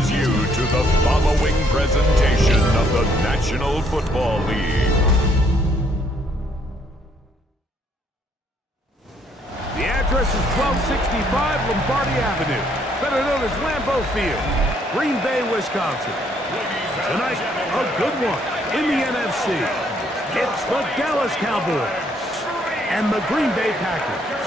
brings you to the following presentation of the National Football League. The address is 1265 Lombardi Avenue, better known as Lambeau Field, Green Bay, Wisconsin. Tonight, a good one in the NFC. It's the Dallas Cowboys and the Green Bay Packers.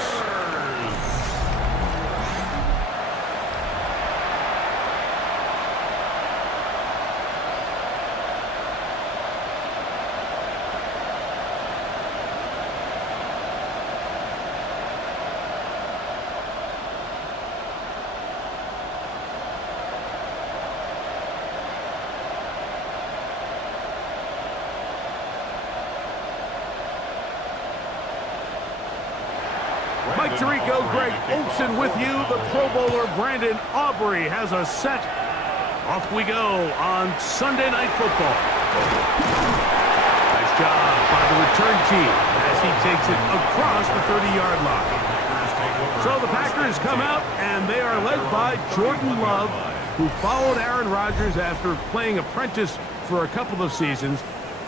Mike Tirico, Greg Olson with you. The Pro Bowler Brandon Aubrey has us set. Off we go on Sunday Night Football. Nice job by the return team as he takes it across the 30-yard line. So the Packers come out, and they are led by Jordan Love, who followed Aaron Rodgers after playing apprentice for a couple of seasons.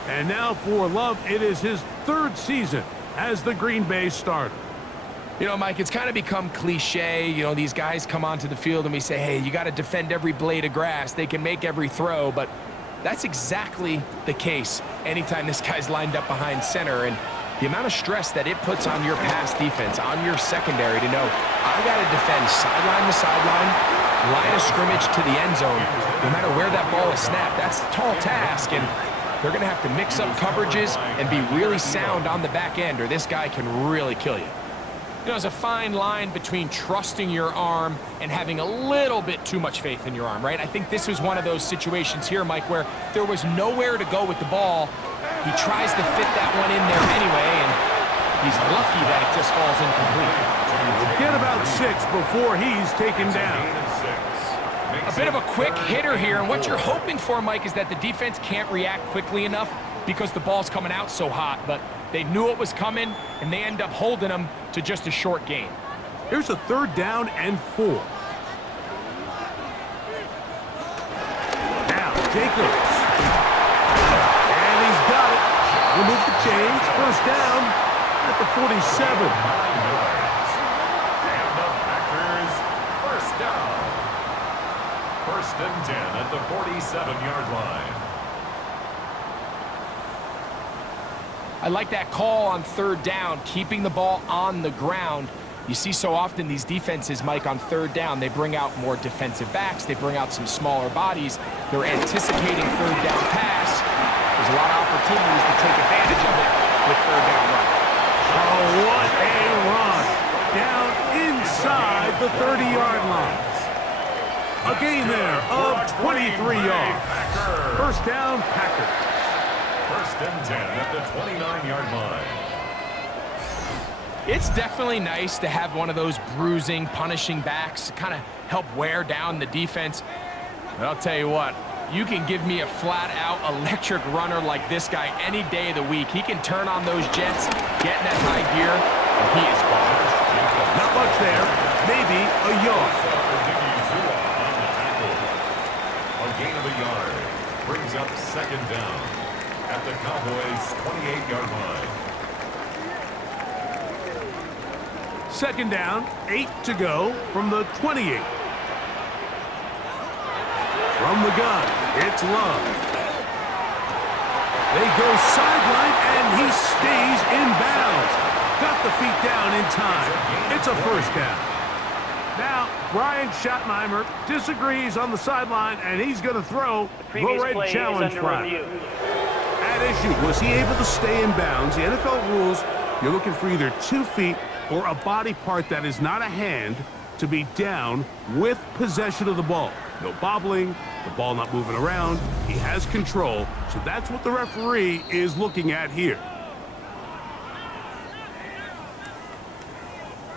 And now for Love, it is his third season as the Green Bay starter. You know, Mike, it's kind of become cliche. You know, these guys come onto the field and we say, hey, you got to defend every blade of grass. They can make every throw, but that's exactly the case anytime this guy's lined up behind center. And the amount of stress that it puts on your pass defense, on your secondary to know, I got to defend sideline to sideline, line of scrimmage to the end zone, no matter where that ball is snapped. That's a tall task, and they're going to have to mix up coverages and be really sound on the back end, or this guy can really kill you. You know, there's a fine line between trusting your arm and having a little bit too much faith in your arm, right? I think this was one of those situations here, Mike, where there was nowhere to go with the ball. He tries to fit that one in there anyway, and he's lucky that it just falls incomplete. Get about 6 before he's taken down. A bit of a quick hitter here, and what you're hoping for, Mike, is that the defense can't react quickly enough because the ball's coming out so hot, but they knew it was coming, and they end up holding them to just a short gain. Here's a 3rd down and 4. Now, Jacobs. And he's got it. Remove the chains. 1st down at the 47. And the Packers, 1st down. 1st and 10 at the 47-yard line. I like that call on 3rd down, keeping the ball on the ground. You see so often these defenses, Mike, on 3rd down, they bring out more defensive backs. They bring out some smaller bodies. They're anticipating 3rd down pass. There's a lot of opportunities to take advantage of it with 3rd down run. Oh, what a run. Down inside the 30-yard line. A gain there of 23 yards. 1st down, Packers. 1st and 10 at the 29-yard line. It's definitely nice to have one of those bruising, punishing backs to kind of help wear down the defense. But I'll tell you what, you can give me a flat-out electric runner like this guy any day of the week. He can turn on those jets, get in that high gear, and he is gone. Not much there. Maybe a yard. A gain of a yard brings up 2nd down at the Cowboys' 28-yard line. 2nd down, 8 to go from the 28. From the gun, it's Love. They go sideline, and he stays in bounds. Got the feet down in time. It's a 1st down. Now, Brian Schottenheimer disagrees on the sideline, and he's going to throw the red challenge flag. At issue, was he able to stay in bounds? The NFL rules, you're looking for either 2 feet or a body part that is not a hand to be down with possession of the ball. No bobbling, the ball not moving around. He has control, so that's what the referee is looking at here.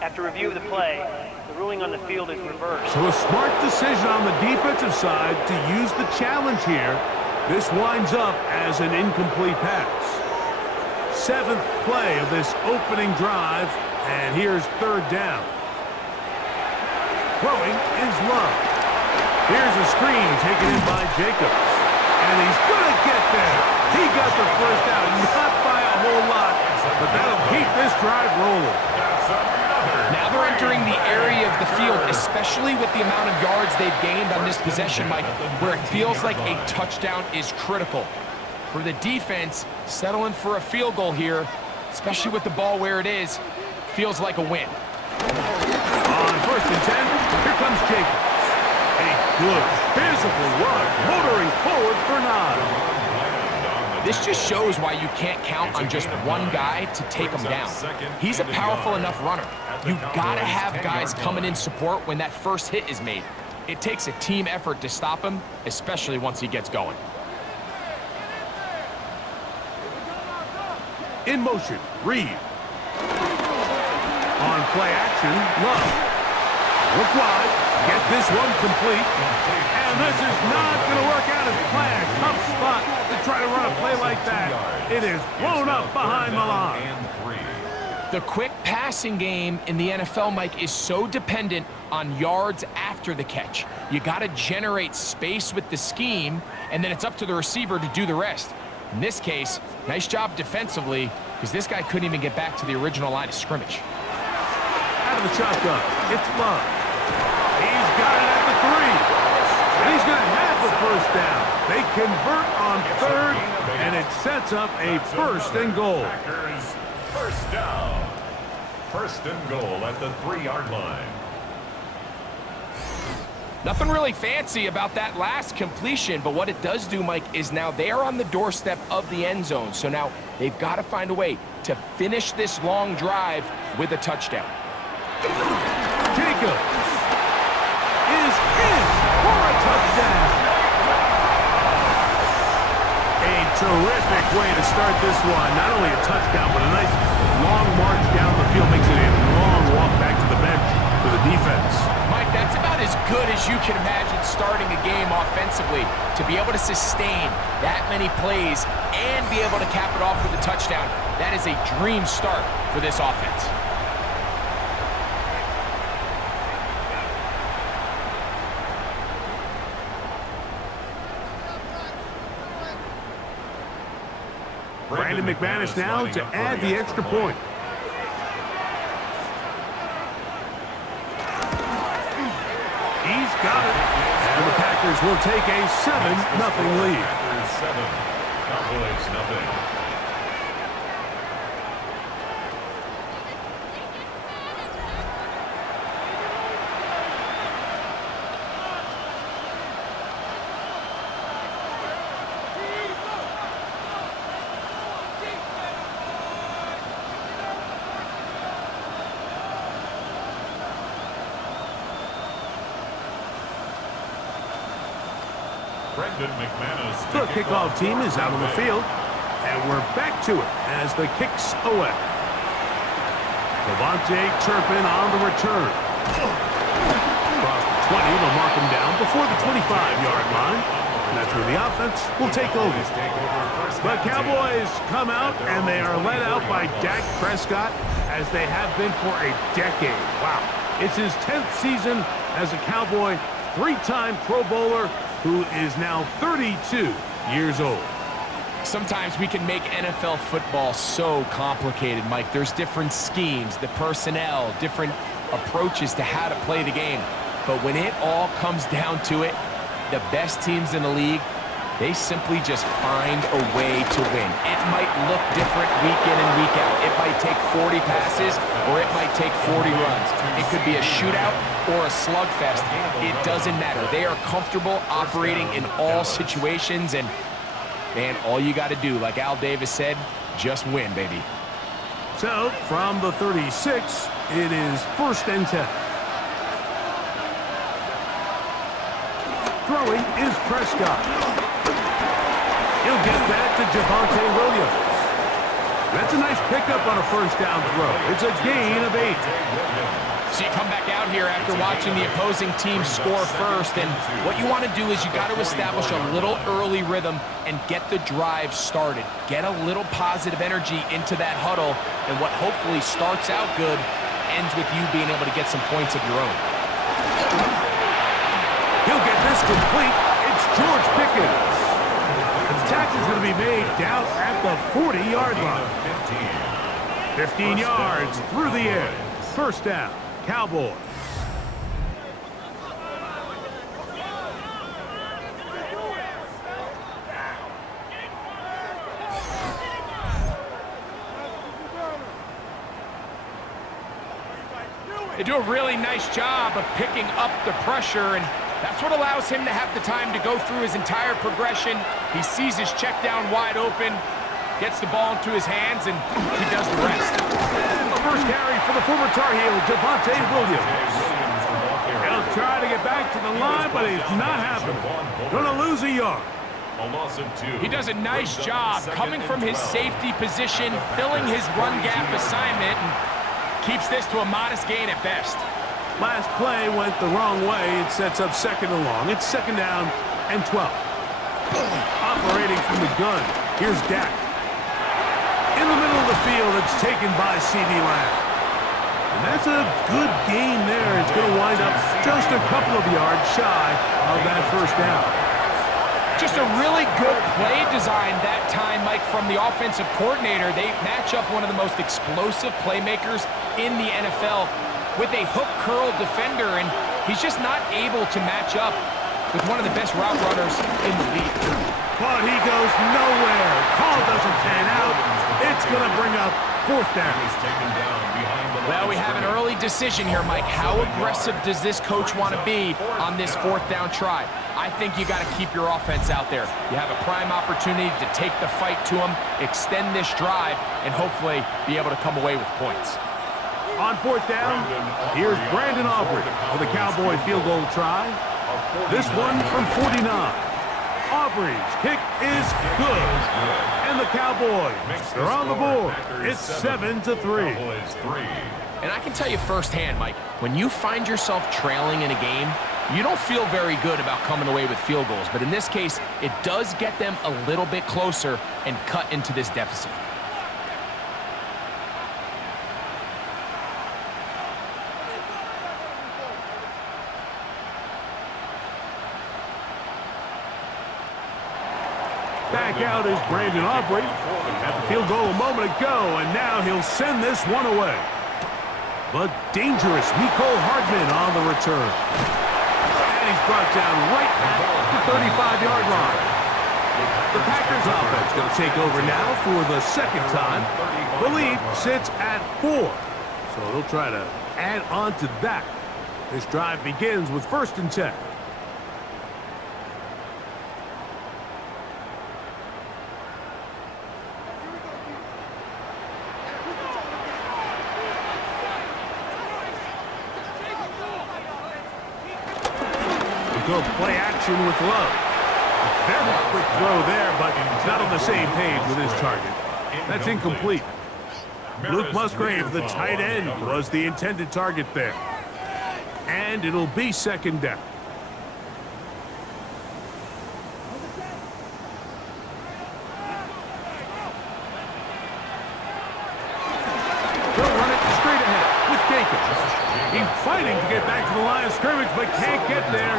After review of the play, the ruling on the field is reversed. So a smart decision on the defensive side to use the challenge here. This winds up as an incomplete pass. 7th play of this opening drive, and here's 3rd down. Throwing is Love. Here's a screen taken in by Jacobs. And he's going to get there. He got the first down, not by a whole lot, but that'll keep this drive rolling. Now they're entering the area of the field, especially with the amount of yards they've gained on this possession, Mike, where it feels like a touchdown is critical. For the defense, settling for a field goal here, especially with the ball where it is, feels like a win. On 1st and 10, here comes Jacobs. A good physical run, motoring forward for 9. This just shows why you can't count on just one guy to take him down. He's a powerful enough runner. You've got to have guys coming in support when that first hit is made. It takes a team effort to stop him, especially once he gets going. In motion, Reed. On play action, Love. Look wide, get this one complete. And this is not going to work out as planned. Tough spot to try to run a play like that. It is blown up behind the line. The quick passing game in the NFL, Mike, is so dependent on yards after the catch. You got to generate space with the scheme, and then it's up to the receiver to do the rest. In this case, nice job defensively, because this guy couldn't even get back to the original line of scrimmage. Out of the shotgun, it's Love. He's got it at the 3. And he's going to have the first down. They convert on 3rd, and it sets up a 1st and goal. First down. 1st and goal at the 3-yard line. Nothing really fancy about that last completion, but what it does do, Mike, is now they are on the doorstep of the end zone. So now they've got to find a way to finish this long drive with a touchdown. Jacobs is in for a touchdown. A terrific way to start this one. Not only a touchdown, but a nice long march down the field. Makes it a long walk back to the bench for the defense. Mike, that's about as good as you can imagine starting a game offensively. To be able to sustain that many plays and be able to cap it off with a touchdown, that is a dream start for this offense. Brandon McManus now to add the extra point. He's got it. And the Packers will take a 7-0 lead. Packers 7, Cowboys 0. The kickoff team is out on the field, and we're back to it as the kicks away. Devontae Turpin on the return. Across the 20, they'll mark him down before the 25-yard line. And that's where the offense will take over. The Cowboys come out, and they are led out by Dak Prescott, as they have been for a decade. Wow. It's his 10th season as a Cowboy, 3-time Pro Bowler, who is now 32 years old. Sometimes we can make NFL football so complicated, Mike. There's different schemes, the personnel, different approaches to how to play the game. But when it all comes down to it, the best teams in the league, they simply just find a way to win. It might look different week in and week out. It might take 40 passes or it might take 40 runs. It could be a shootout or a slugfest. It doesn't matter. They are comfortable operating in all situations, and man, all you got to do, like Al Davis said, just win, baby. So, from the 36, it is 1st and 10. Throwing is Prescott. He'll get that to Javonte Williams. That's a nice pickup on a 1st down throw. It's a gain of 8. So you come back out here after watching the opposing team score first, and what you want to do is you got to establish a little early rhythm and get the drive started. Get a little positive energy into that huddle, and what hopefully starts out good ends with you being able to get some points of your own. He'll get this complete. It's George Pickens. The tackle's going to be made down at the 40-yard line. 15 yards through the air. First down, Cowboys. They do a really nice job of picking up the pressure, and that's what allows him to have the time to go through his entire progression. He sees his check down wide open, gets the ball into his hands, and he does the rest. The first carry for the former Tar Heel, Javonte Williams. He'll try to get back to the line, but it's not happening. Gonna lose a yard. A loss of 2. He does a nice job coming from his safety position, filling his run gap assignment, and keeps this to a modest gain at best. Last play went the wrong way. It sets up second and long. It's second down and 12. Operating from the gun, here's Dak. In the middle of the field, it's taken by C.D. Lamb. And that's a good gain there. It's going to wind up just a couple of yards shy of that first down. Just a really good play design that time, Mike, from the offensive coordinator. They match up one of the most explosive playmakers in the NFL with a hook curl defender, and he's just not able to match up with one of the best route runners in the league. But he goes nowhere. Call doesn't pan out. It's going to bring up fourth down. Well, we have an early decision here, Mike. How aggressive does this coach want to be on this fourth down try? I think you got to keep your offense out there. You have a prime opportunity to take the fight to him, extend this drive, and hopefully be able to come away with points. On fourth down, here's Brandon Aubrey for the Cowboy field goal try. This one from 49. Aubrey's kick is good. And the Cowboys are on the board. It's 7-3. And I can tell you firsthand, Mike, when you find yourself trailing in a game, you don't feel very good about coming away with field goals. But in this case, it does get them a little bit closer and cut into this deficit. Back out is Brandon Aubrey. Had the field goal a moment ago, and now he'll send this one away. But dangerous Mecole Hardman on the return. And he's brought down right at the 35-yard line. The Packers offense going to take over now for the second time. The lead sits at 4. So they'll try to add on to that. This drive begins with 1st and 10. Go play action with Love. A very quick throw there, but not on the same page with his target. That's incomplete. Luke Musgrave, the tight end, was the intended target there. And it'll be second down. They'll run it straight ahead with Jenkins. He's fighting to get back to the line of scrimmage, but can't get there.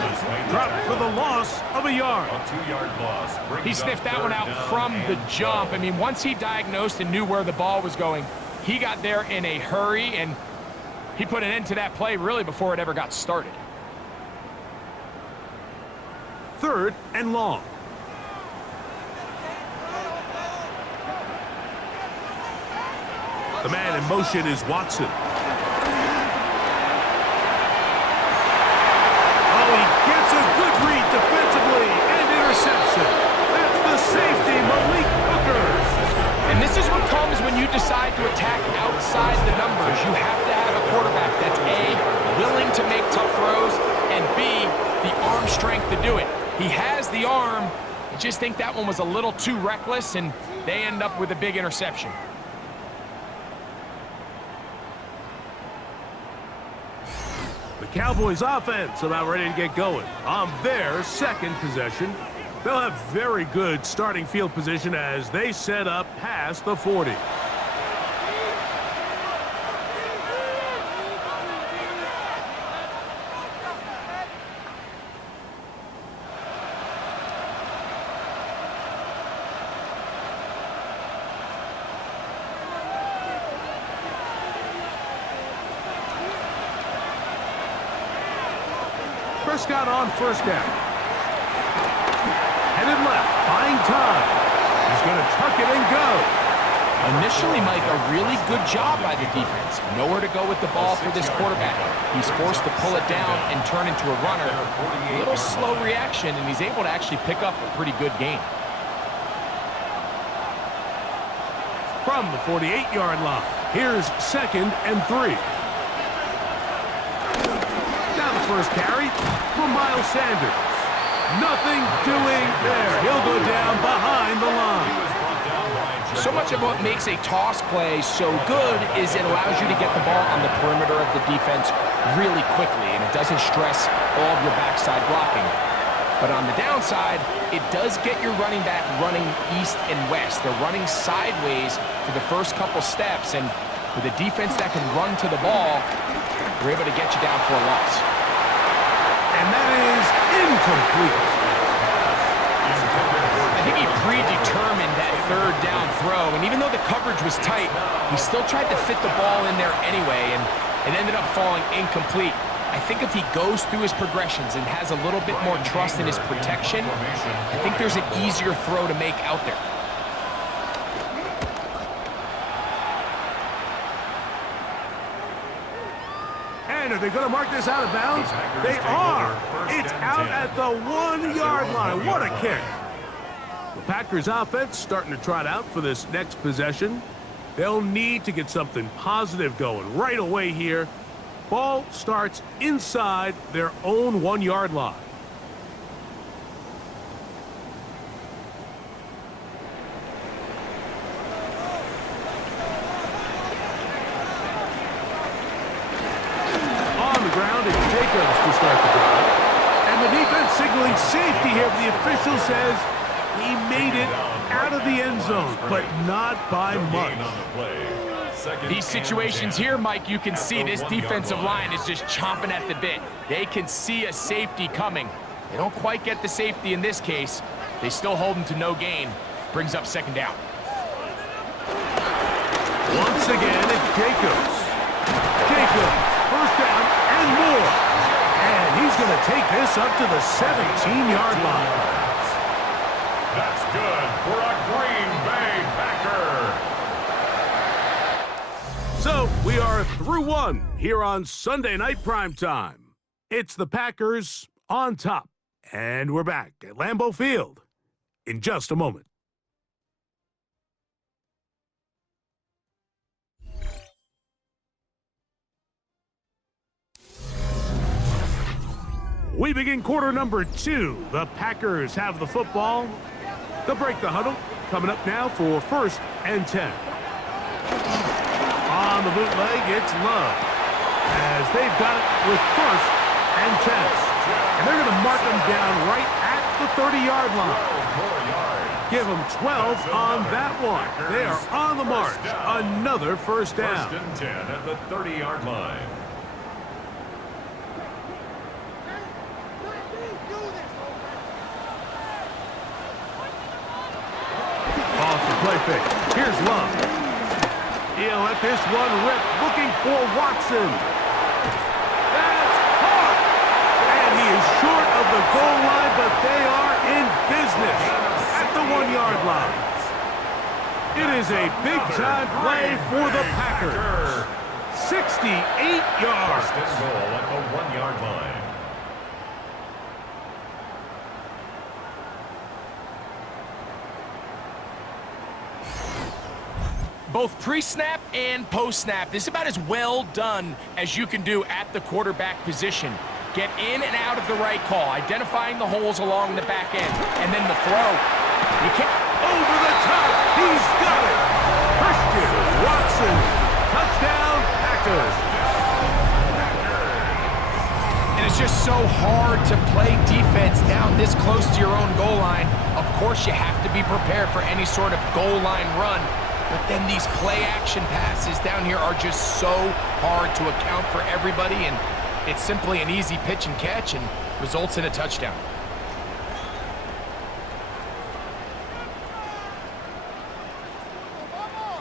Dropped for the loss of a yard. A 2-yard loss. He sniffed that one out from the jump. I mean, once he diagnosed and knew where the ball was going, he got there in a hurry, and he put an end to that play really before it ever got started. 3rd and long. The man in motion is Watson. Defensively and intercepts it. That's the safety, Malik Hooker. And this is what comes when you decide to attack outside the numbers. You have to have a quarterback that's A, willing to make tough throws, and B, the arm strength to do it. He has the arm. I just think that one was a little too reckless, and they end up with a big interception. The Cowboys offense about ready to get going on their second possession. They'll have very good starting field position as they set up past the 40. Prescott on first down. Headed left, buying time. He's going to tuck it and go. Initially, Mike, a really good job by the defense. Nowhere to go with the ball for this quarterback. He's forced to pull it down and turn into a runner. A little slow reaction, and he's able to actually pick up a pretty good gain. From the 48-yard line, here's 2nd and 3. Now the first carry from Miles Sanders. Nothing doing there. He'll go down behind the line. So much of what makes a toss play so good is it allows you to get the ball on the perimeter of the defense really quickly, and it doesn't stress all of your backside blocking. But on the downside, it does get your running back running east and west. They're running sideways for the first couple steps, and with a defense that can run to the ball, they're able to get you down for a loss. And that is incomplete. I think he predetermined that 3rd down throw, and even though the coverage was tight, he still tried to fit the ball in there anyway, and it ended up falling incomplete. I think if he goes through his progressions and has a little bit more trust in his protection, I think there's an easier throw to make out there. And are they going to mark this out of bounds? They are. It's out at the 1-yard line. What a kick. The Packers offense starting to trot out for this next possession. They'll need to get something positive going right away here. Ball starts inside their own 1-yard line. On the ground, it's Jacobs to start the drive. And the defense signaling safety here. The official says he made it out of the end zone, but not by much. These situations here, Mike, you can see this defensive line is just chomping at the bit. They can see a safety coming. They don't quite get the safety in this case. They still hold him to no gain. Brings up 2nd down. Once again, it's Jacobs. Jacobs, 1st down and more. And he's going to take this up to the 17-yard line. That's good for a Green Bay Packer. So we are through 1 here on Sunday Night Primetime. It's the Packers on top. And we're back at Lambeau Field in just a moment. We begin quarter number 2. The Packers have the football. They'll break the huddle. Coming up now for 1st and 10. On the bootleg, it's Love, as they've got it with 1st and 10. And they're going to mark them down right at the 30-yard line. Give them 12 on that one. They are on the march. Another 1st down. 1st and 10 at the 30-yard line. Off the play fake. Here's Love. He'll let this one rip, looking for Watson. That's caught! And he is short of the goal line, but they are in business at the 1-yard line. It is a big-time play for the Packers. 68 yards. 1st and goal at the 1-yard line. Both pre-snap and post-snap, this is about as well done as you can do at the quarterback position. Get in and out of the right call, identifying the holes along the back end, and then the throw. You can't... Over the top, he's got it! Christian Watson, touchdown Packers! And it's just so hard to play defense down this close to your own goal line. Of course, you have to be prepared for any sort of goal line run. But then these play-action passes down here are just so hard to account for everybody, and it's simply an easy pitch and catch and results in a touchdown.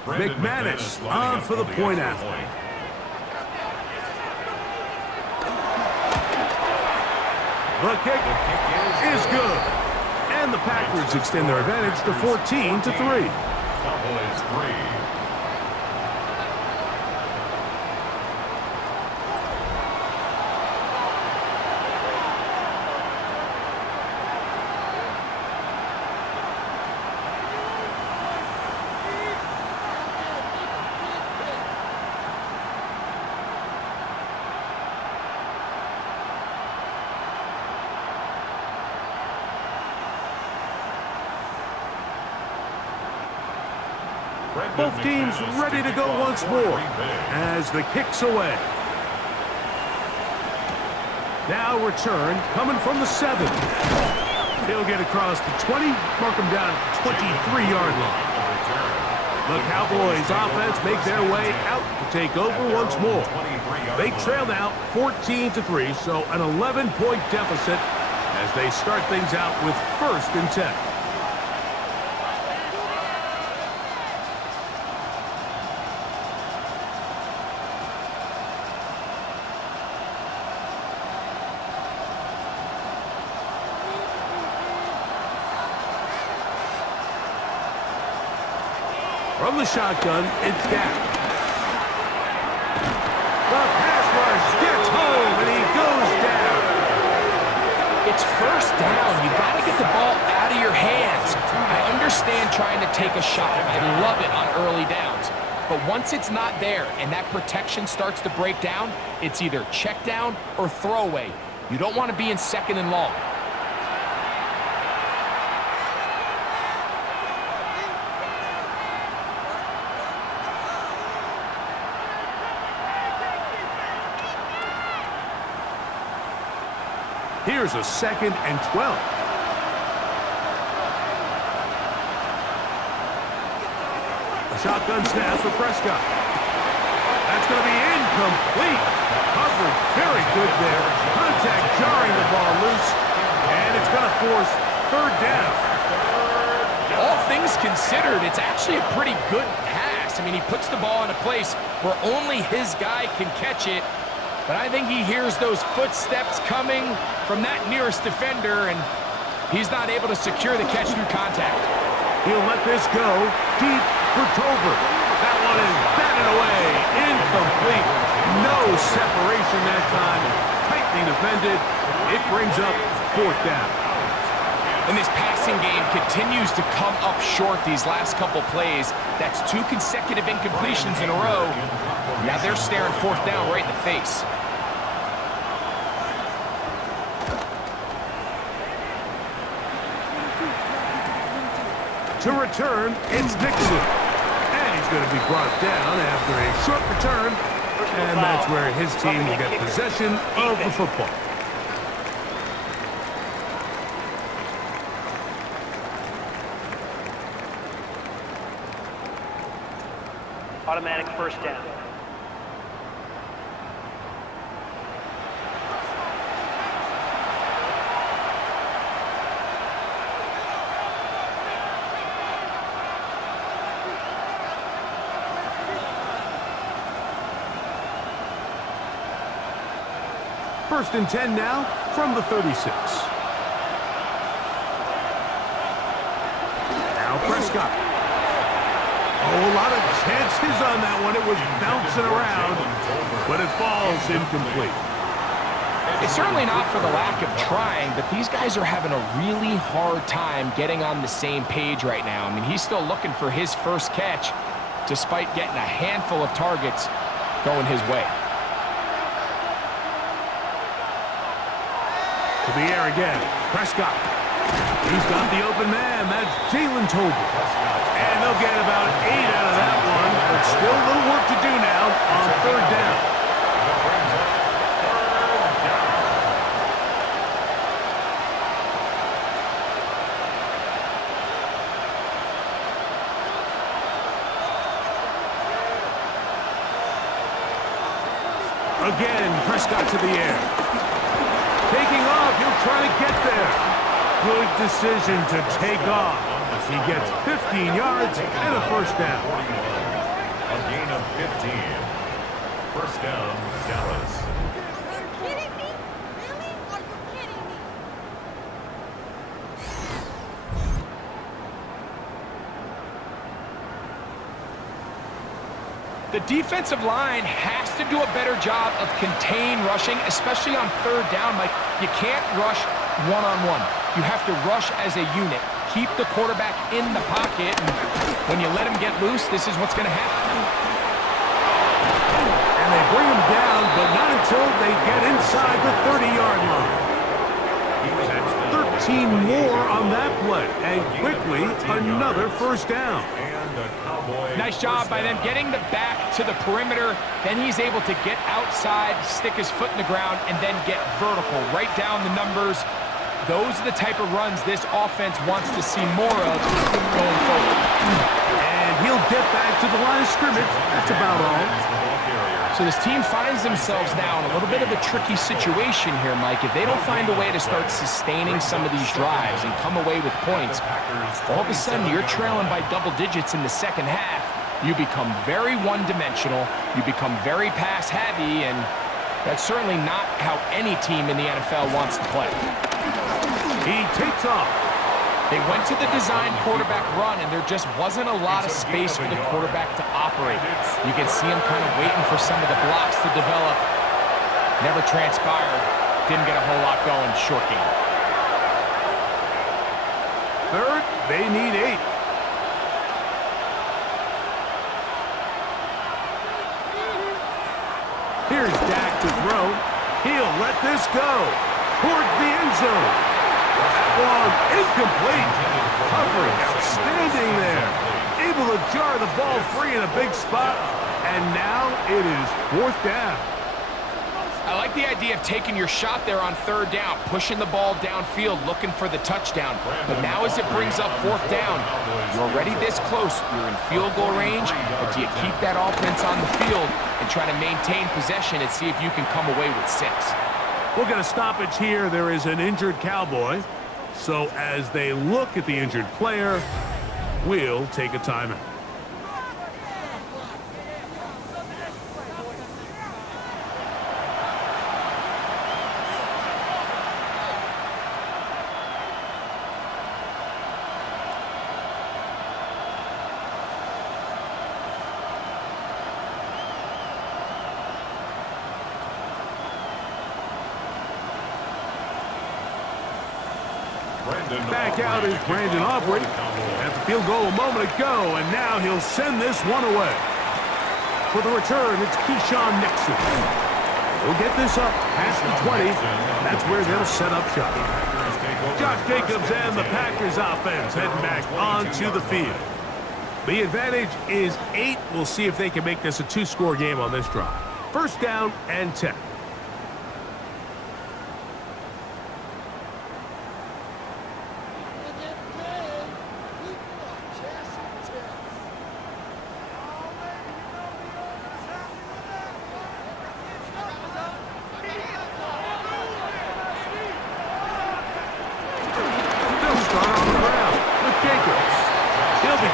McManus on for the point after. The kick is good. And the Packers extend their advantage to 14-3. Cowboys 3. Both teams ready to go once more as the kick's away. Now return coming from the 7. He'll get across the 20, mark him down at the 23-yard line. The Cowboys offense make their way out to take over once more. They trail now 14-3, so an 11-point deficit as they start things out with 1st and 10. From the shotgun, it's down. The pass rush gets home, and he goes down. It's 1st down. You got to get the ball out of your hands. I understand trying to take a shot. I love it on early downs. But once it's not there and that protection starts to break down, it's either check down or throwaway. You don't want to be in 2nd and long. Here's a 2nd and 12. A shotgun snap for Prescott. That's going to be incomplete. Coverage very good there. Contact jarring the ball loose. And it's going to force 3rd down. All things considered, it's actually a pretty good pass. I mean, he puts the ball in a place where only his guy can catch it. But I think he hears those footsteps coming from that nearest defender, and he's not able to secure the catch through contact. He'll let this go deep for Tolbert. That one is batted away. Incomplete. No separation that time. Tightly defended. It brings up 4th down. And this passing game continues to come up short these last couple plays. That's 2 consecutive incompletions in a row. Now they're staring 4th down right in the face. To return, it's Dixon. And he's going to be brought down after a short return. And that's where his team will get possession of the football. Automatic 1st down. First and 10 now from the 36. Now Prescott. Oh, a lot of chances on that one. It was bouncing around, but it falls incomplete. It's certainly not for the lack of trying, but these guys are having a really hard time getting on the same page right now. I mean, he's still looking for his 1st catch, despite getting a handful of targets going his way. To the air again. Prescott. He's got the open man. That's Jalen Tolbert. And they'll get about 8 out of that one, but still a little work to do now on 3rd down. Again, Prescott to the air. Taking off, he'll try to get there. Good decision to take off. He gets 15 yards and a 1st down. A gain of 15. 1st down, Dallas. Are you kidding me? Really? Are you kidding me? The defensive line has to do a better job of contain rushing, especially on third down. Like, you can't rush one-on-one. You have to rush as a unit. Keep the quarterback in the pocket, and when you let him get loose, this is what's going to happen. And they bring him down, but not until they get inside the 30-yard line. That's 13 more on that play, and quickly another first down. Nice job by them getting the back to the perimeter. Then he's able to get outside, stick his foot in the ground, and then get vertical. Right down the numbers. Those are the type of runs this offense wants to see more of going forward. And he'll get back to the line of scrimmage. That's about all. So this team finds themselves now in a little bit of a tricky situation here, Mike. If they don't find a way to start sustaining some of these drives and come away with points, all of a sudden you're trailing by double digits in the second half. You become very one-dimensional. You become very pass-heavy, and that's certainly not how any team in the NFL wants to play. He takes off. They went to the design quarterback run, and there just wasn't a lot of space for the quarterback to operate. You can see him kind of waiting for some of the blocks to develop. Never transpired. Didn't get a whole lot going. Short game. Third, they need 8. Here's Dak to throw. He'll let this go towards the end zone. Long, incomplete. Covering, outstanding there. Able to jar the ball free in a big spot. And now it is 4th down. I like the idea of taking your shot there on third down, pushing the ball downfield, looking for the touchdown. But now as it brings up 4th down, you're already this close. You're in field goal range, but do you keep that offense on the field and try to maintain possession and see if you can come away with 6? We'll get a stoppage here. There is an injured Cowboy. So as they look at the injured player, we'll take a timeout. Back out is Brandon Aubrey. At the field goal a moment ago, and now he'll send this one away. For the return, it's Keyshawn Nixon. He'll get this up past the 20, and that's where they'll set up shop. Josh Jacobs and the Packers offense heading back onto the field. The advantage is 8. We'll see if they can make this a 2-score game on this drive. First down and 10.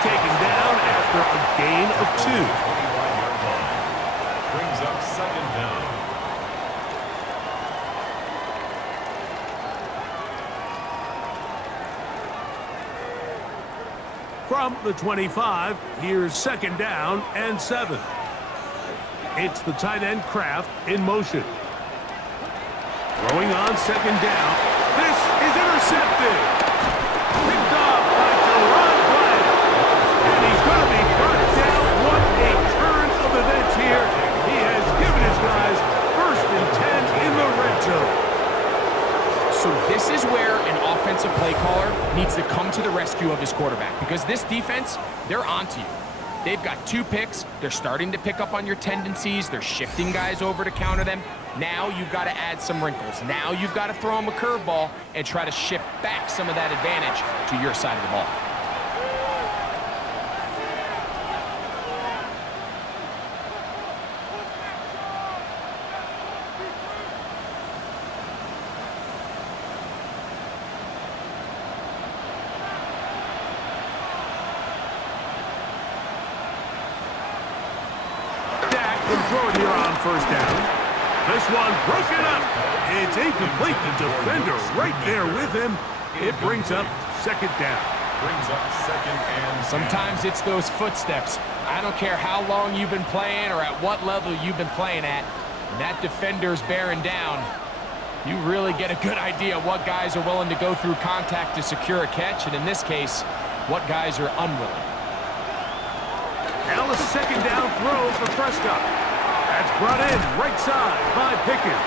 Taken down after a gain of 2. Brings up 2nd down. From the 25, here's 2nd down and 7. It's the tight end Kraft in motion. Throwing on 2nd down. This is intercepted. Picked off by Teron Bryant. And he's going to be brought down. What a turn of events here. He has given his guys 1st and 10 in the red zone. So this is where an offensive play caller needs to come to the rescue of his quarterback, because this defense, they're onto you. They've got 2 picks. They're starting to pick up on your tendencies. They're shifting guys over to counter them. Now you've got to add some wrinkles. Now you've got to throw them a curveball and try to shift back some of that advantage to your side of the ball. Throw it here on 1st down. This one broken up. It's incomplete. The defender right there with him. It brings up 2nd down. Brings up second and 10. Sometimes it's those footsteps. I don't care how long you've been playing or at what level you've been playing at. When that defender's bearing down, you really get a good idea what guys are willing to go through contact to secure a catch, and in this case, what guys are unwilling. Now a second down throw for Prescott. That's brought in right side by Pickens.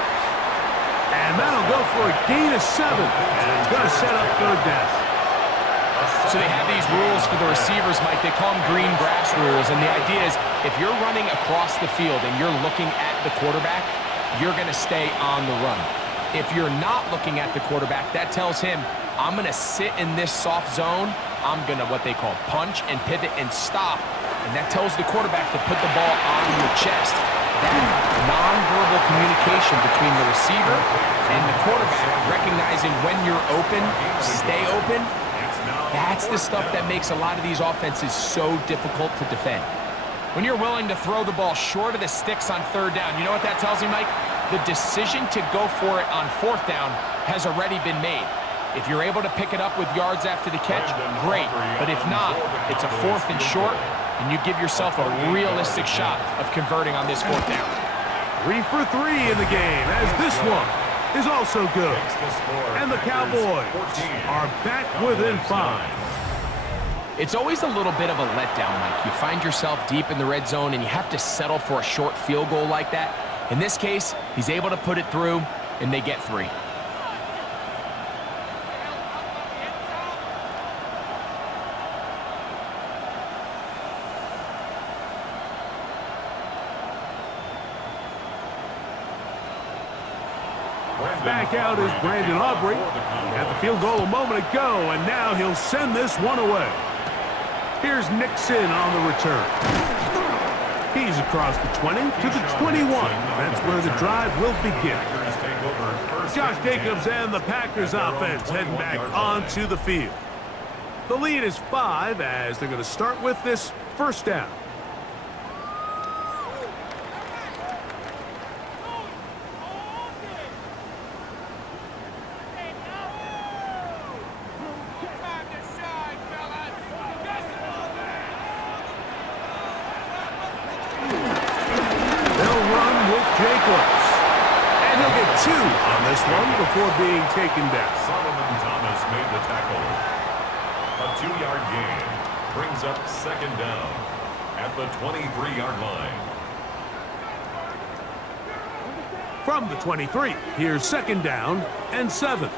And that'll go for a gain of 7. And it's going to set up third down. So they have these rules for the receivers, Mike. They call them green grass rules. And the idea is if you're running across the field and you're looking at the quarterback, you're going to stay on the run. If you're not looking at the quarterback, that tells him, I'm going to sit in this soft zone. I'm going to what they call punch and pivot and stop. And that tells the quarterback to put the ball on your chest. That nonverbal communication between the receiver and the quarterback, recognizing when you're open, stay open, that's the stuff that makes a lot of these offenses so difficult to defend. When you're willing to throw the ball short of the sticks on third down, you know what that tells me, Mike? The decision to go for it on fourth down has already been made. If you're able to pick it up with yards after the catch, great. But if not, it's a fourth and short, and you give yourself a realistic shot of converting on this fourth down. 3 for 3 in the game, as this one is also good. And the Cowboys are back within 5. It's always a little bit of a letdown, Mike. You find yourself deep in the red zone, and you have to settle for a short field goal like that. In this case, he's able to put it through, and they get 3. Back out is Brandon Aubrey. He had the field goal a moment ago, and now he'll send this one away. Here's Nixon on the return. He's across the 20 to the 21. That's where the drive will begin. Josh Jacobs and the Packers offense heading back onto the field. The lead is 5 as they're going to start with this first down. Before being taken down. Solomon Thomas made the tackle. A 2-yard gain brings up second down at the 23-yard line. From the 23, here's second down and 7.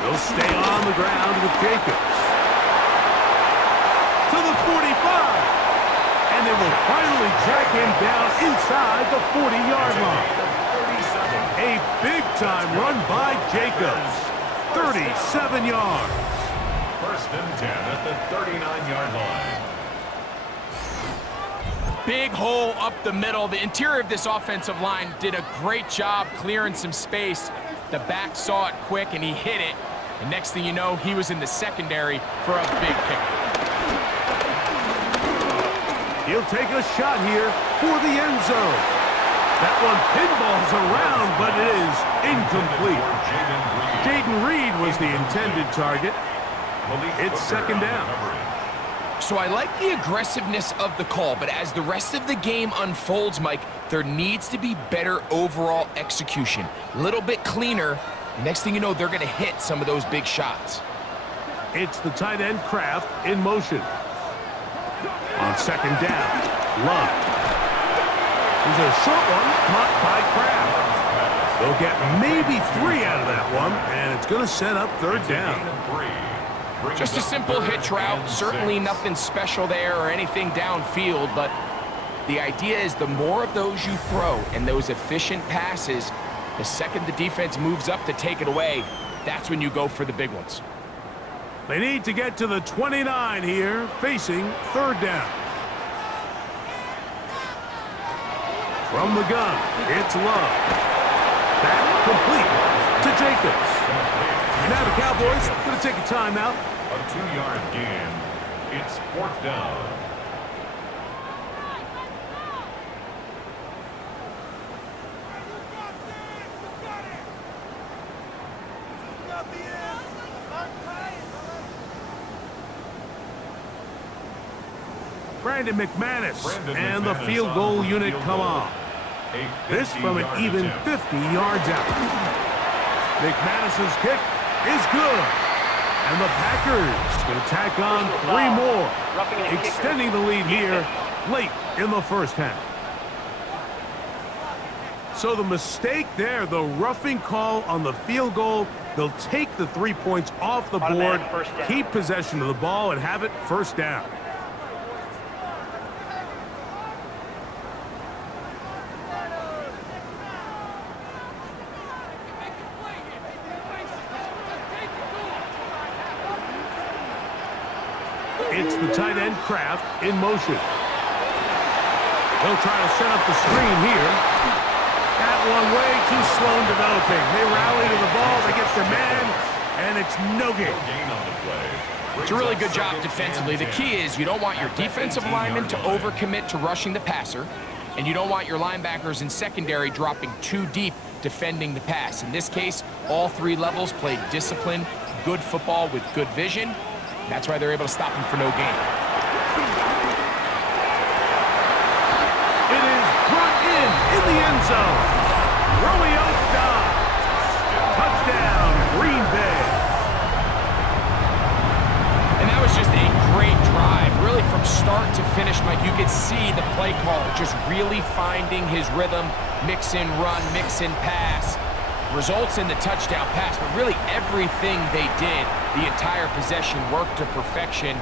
They'll stay on the ground with Jacobs. To the 45. And they will finally track him down inside the 40-yard line. A big-time run by Jacobs. 37 yards. First and 10 at the 39-yard line. Big hole up the middle. The interior of this offensive line did a great job clearing some space. The back saw it quick, and he hit it. And next thing you know, he was in the secondary for a big pick. He'll take a shot here for the end zone. That one pinballs around, but it is incomplete. Jaden Reed was the intended target. It's second down. So I like the aggressiveness of the call, but as the rest of the game unfolds, Mike, there needs to be better overall execution. A little bit cleaner. The next thing you know, they're going to hit some of those big shots. It's the tight end Kraft in motion. On second down, Love. There's a short one caught by Kraft. They'll get maybe 3 out of that one, and it's going to set up third down. Just a simple hitch route. Certainly nothing special there or anything downfield, but the idea is the more of those you throw and those efficient passes, the second the defense moves up to take it away, that's when you go for the big ones. They need to get to the 29 here, facing third down. From the gun, it's Love. That complete to Jacobs. And now the Cowboys going to take a timeout. A 2-yard gain. It's fourth down. Brandon McManus, Brandon and the McManus field on goal the unit field come goal. on. A This from an 50-yard even attempt. 50 yards out. McManus's kick is good. And the Packers going to tack on 3 more, Roughing the kicker. extending the lead here late in the first half. So the mistake there, the roughing call on the field goal, they'll take the 3 points off the board, Automatic first down. keep possession of the ball, and have it first down. It's the tight end Kraft in motion. They'll try to set up the screen here. That one way too slow in developing. They rally to the ball, they get their man, and it's no gain. Gain on the play. It's a really good job defensively. The key is you don't want your defensive linemen to overcommit to rushing the passer, and you don't want your linebackers in secondary dropping too deep defending the pass. In this case, all 3 levels played disciplined, good football with good vision. That's why they're able to stop him for no gain. It is brought in the end zone. Romeo Dobbs. Touchdown, Green Bay. And that was just a great drive. Really from start to finish, Mike, you could see the play caller just really finding his rhythm, mix in run, mix in pass. Results in the touchdown pass, but really everything they did, the entire possession worked to perfection.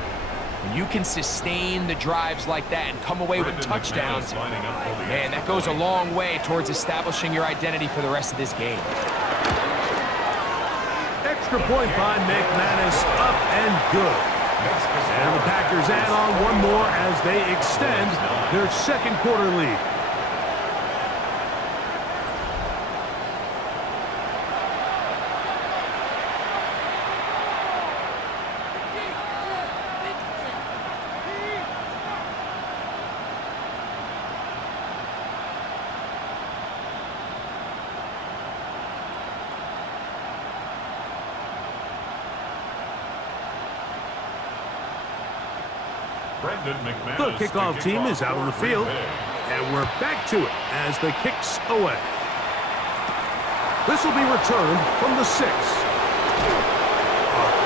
When you can sustain the drives like that and come away with touchdowns, man, that goes a long way towards establishing your identity for the rest of this game. Extra point by McManus, up and good. And the Packers add on 1 more as they extend their second quarter lead. The kickoff team is out on the field, and we're back to it as the kick's away. This will be returned from the 6. A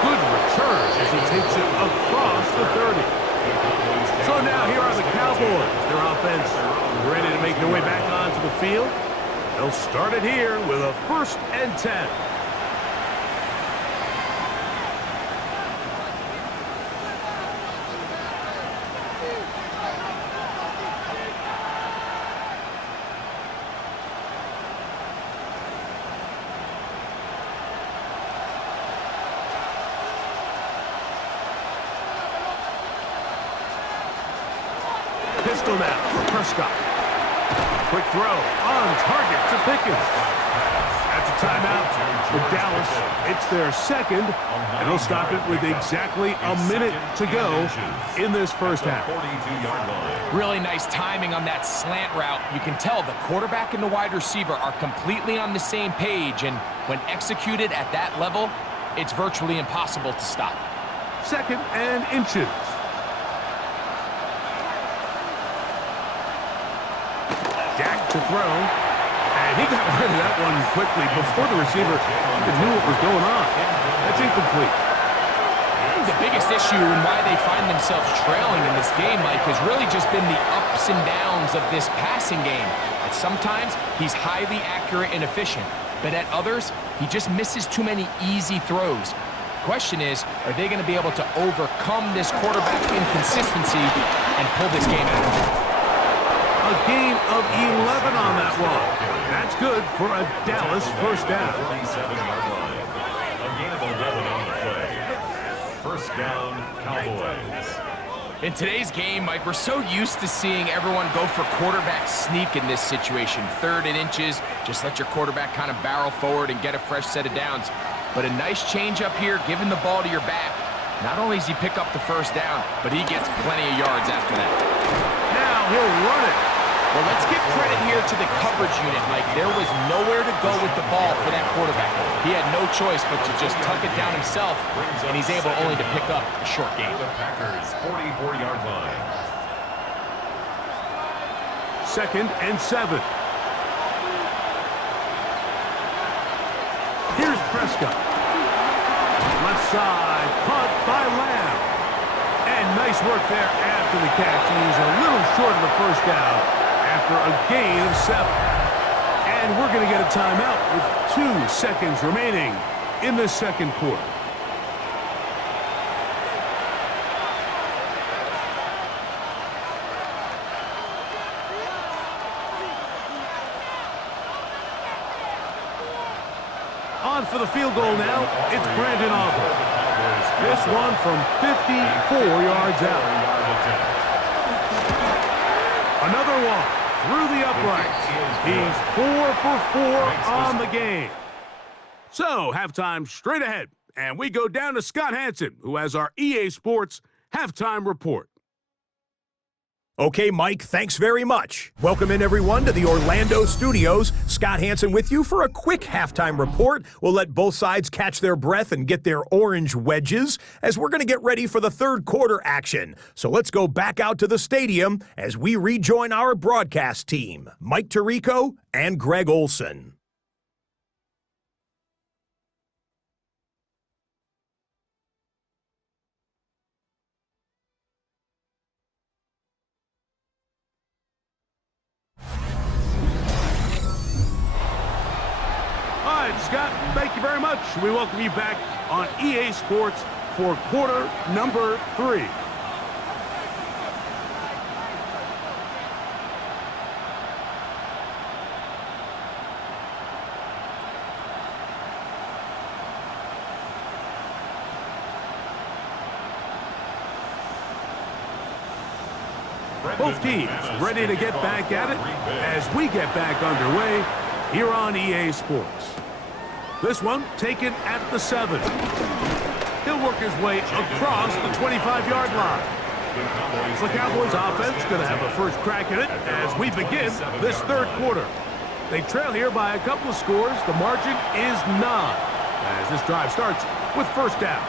good return as he takes it across the 30. So now here are the Cowboys. Their offense ready to make their way back onto the field. They'll start it here with a 1st and 10. Pistol now for Prescott. Quick throw on target to Pickens. That's a timeout for Dallas. It's their second, and they'll stop it with exactly a minute to go in this first half. Really nice timing on that slant route. You can tell the quarterback and the wide receiver are completely on the same page, and when executed at that level, it's virtually impossible to stop. 2nd and inches. Dak to throw, and he got rid of that one quickly before the receiver even knew what was going on. That's incomplete. I think the biggest issue and why they find themselves trailing in this game, Mike, has really just been the ups and downs of this passing game. At sometimes, he's highly accurate and efficient, but at others, he just misses too many easy throws. Question is, are they going to be able to overcome this quarterback inconsistency and pull this game out? A gain of 11 on that one. That's good for a Dallas first down. 47-yard line. A gain of 11 on the play. First down, Cowboys. In today's game, Mike, we're so used to seeing everyone go for quarterback sneak in this situation. 3rd and inches, just let your quarterback kind of barrel forward and get a fresh set of downs. But a nice change up here, giving the ball to your back. Not only does he pick up the first down, but he gets plenty of yards after that. Now he'll run it. Well, let's give credit here to the coverage unit, Mike. There was nowhere to go with the ball for that quarterback. He had no choice but to just tuck it down himself, and he's able only to pick up a short gain. The Packers' 44-yard line. 2nd and 7. Here's Prescott. Left side, punt by Lamb. And nice work there after the catch. He's a little short of the first down after a gain of 7. And we're going to get a timeout with 2 seconds remaining in the second quarter. On for the field goal now, it's Brandon Aubrey. This one from 54 yards out. Another one through the uprights. He's 4 for 4 on the game. So, halftime straight ahead, and we go down to Scott Hansen, who has our EA Sports halftime report. Okay, Mike, thanks very much. Welcome in, everyone, to the Orlando studios. Scott Hansen with you for a quick halftime report. We'll let both sides catch their breath and get their orange wedges as we're going to get ready for the third quarter action. So let's go back out to the stadium as we rejoin our broadcast team, Mike Tirico and Greg Olson. All right, Scott, thank you very much. We welcome you back on EA Sports for quarter number 3. Both teams ready to get back at it as we get back underway here on EA Sports. This one taken at the 7. He'll work his way across the 25-yard line. The Cowboys offense going to have a first crack at it as we begin this third quarter. They trail here by a couple of scores. The margin is 9 as this drive starts with first down.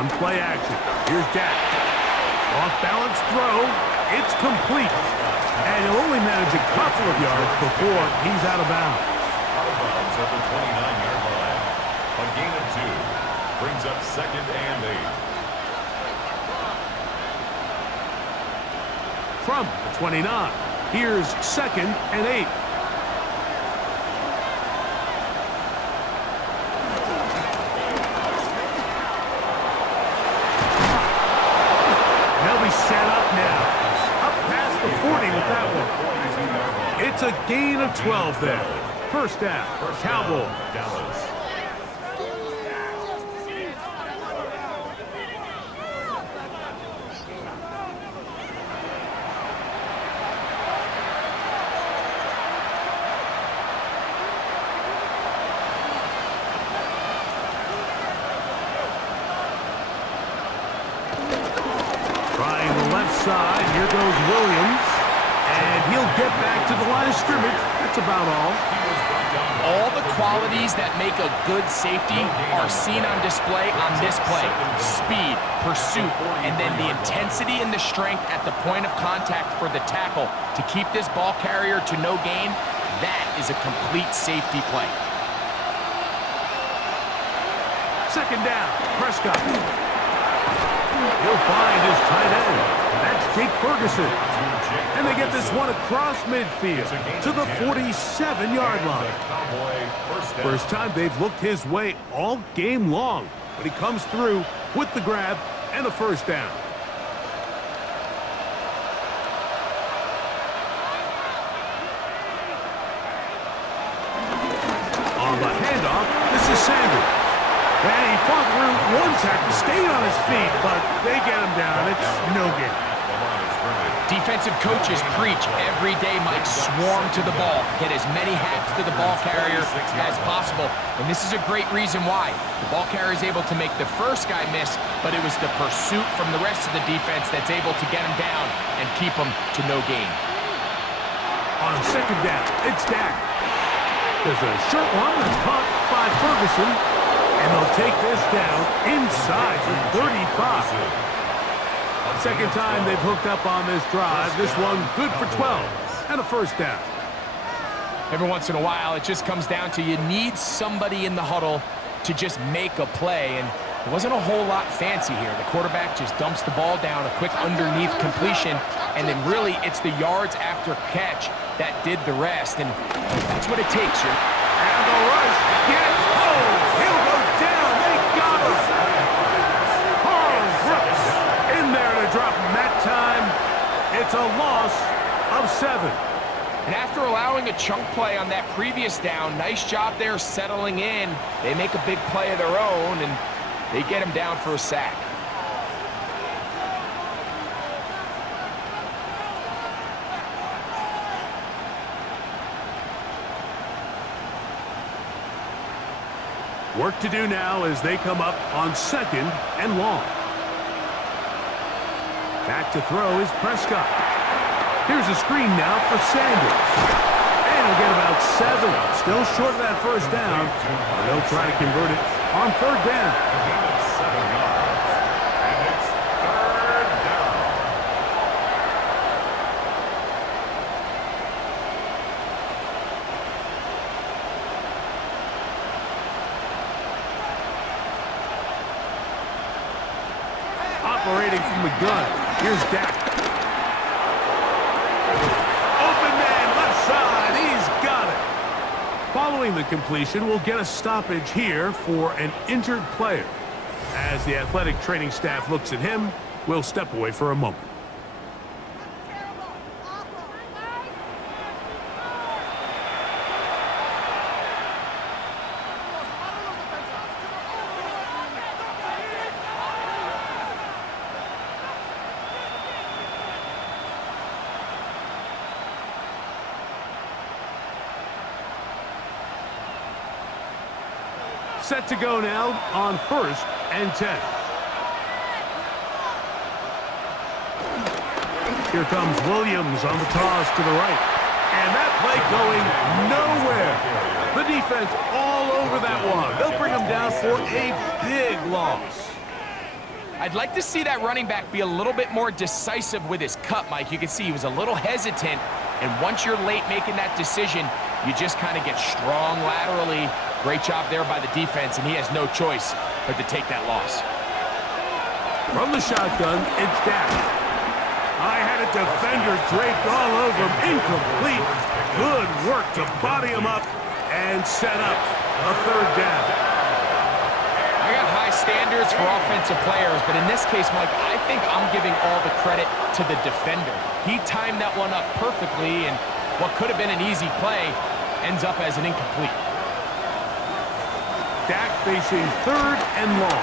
On play action, here's Dak. Off-balance throw, it's complete. And he'll only manage a couple of yards before he's out of bounds. Out of bounds at the 29-yard line. A gain of 2 brings up 2nd and 8. From the 29, here's 2nd and 8. Set up now. Up past the 40 with that one. It's a gain of 12 there. First down, Cowboys. Dallas. Trying the left side. Here goes Williams. And he'll get back to the line of scrimmage. That's about all. All the qualities that make a good safety are seen on display on this play. Speed, pursuit, and then the intensity and the strength at the point of contact for the tackle to keep this ball carrier to no gain. That is a complete safety play. Second down, Prescott. He'll find his tight end. That's Jake Ferguson. And they get this one across midfield to the 47-yard line. First time they've looked his way all game long, but he comes through with the grab and the first down. On the handoff, this is Sanders. And he fought through one tackle, stayed on his feet, but they get him down. It's no gain. Defensive coaches preach every day, Mike, swarm to the ball. Get as many hacks to the ball carrier as possible. And this is a great reason why. The ball carrier is able to make the first guy miss, but it was the pursuit from the rest of the defense that's able to get him down and keep him to no gain. On second down, it's Dak. There's a short one that's caught by Ferguson, and they'll take this down inside the 35. Second time they've hooked up on this drive. This one good for 12 and a first down. Every once in a while, it just comes down to you need somebody in the huddle to just make a play, and it wasn't a whole lot fancy here. The quarterback just dumps the ball down, a quick underneath completion, and then really it's the yards after catch that did the rest, and that's what it takes. And the rush gets home. He'll go down. They got him. Carl Brooks in there to drop him that time. It's a loss of 7. And after allowing a chunk play on that previous down, nice job there settling in. They make a big play of their own, and they get him down for a sack. Work to do now as they come up on 2nd and long. Back to throw is Prescott. Here's a screen now for Sanders. And he'll get about 7. Still short of that first down. And they'll try to convert it on 3rd down. And it's 3rd down. Operating from the gun. Here's Dak. Open man, left side. He's got it. Following the completion, we'll get a stoppage here for an injured player. As the athletic training staff looks at him, we'll step away for a moment. Set to go now on 1st and 10. Here comes Williams on the toss to the right. And that play going nowhere. The defense all over that one. They'll bring him down for a big loss. I'd like to see that running back be a little bit more decisive with his cut, Mike. You can see he was a little hesitant, and once you're late making that decision, you just kind of get strong laterally. Great job there by the defense, and he has no choice but to take that loss. From the shotgun, it's Dak. I had a defender draped all over him. Incomplete. Good work to body him up and set up a 3rd down. I got high standards for offensive players, but in this case, Mike, I think I'm giving all the credit to the defender. He timed that one up perfectly, and what could have been an easy play ends up as an incomplete. Dak facing 3rd and long.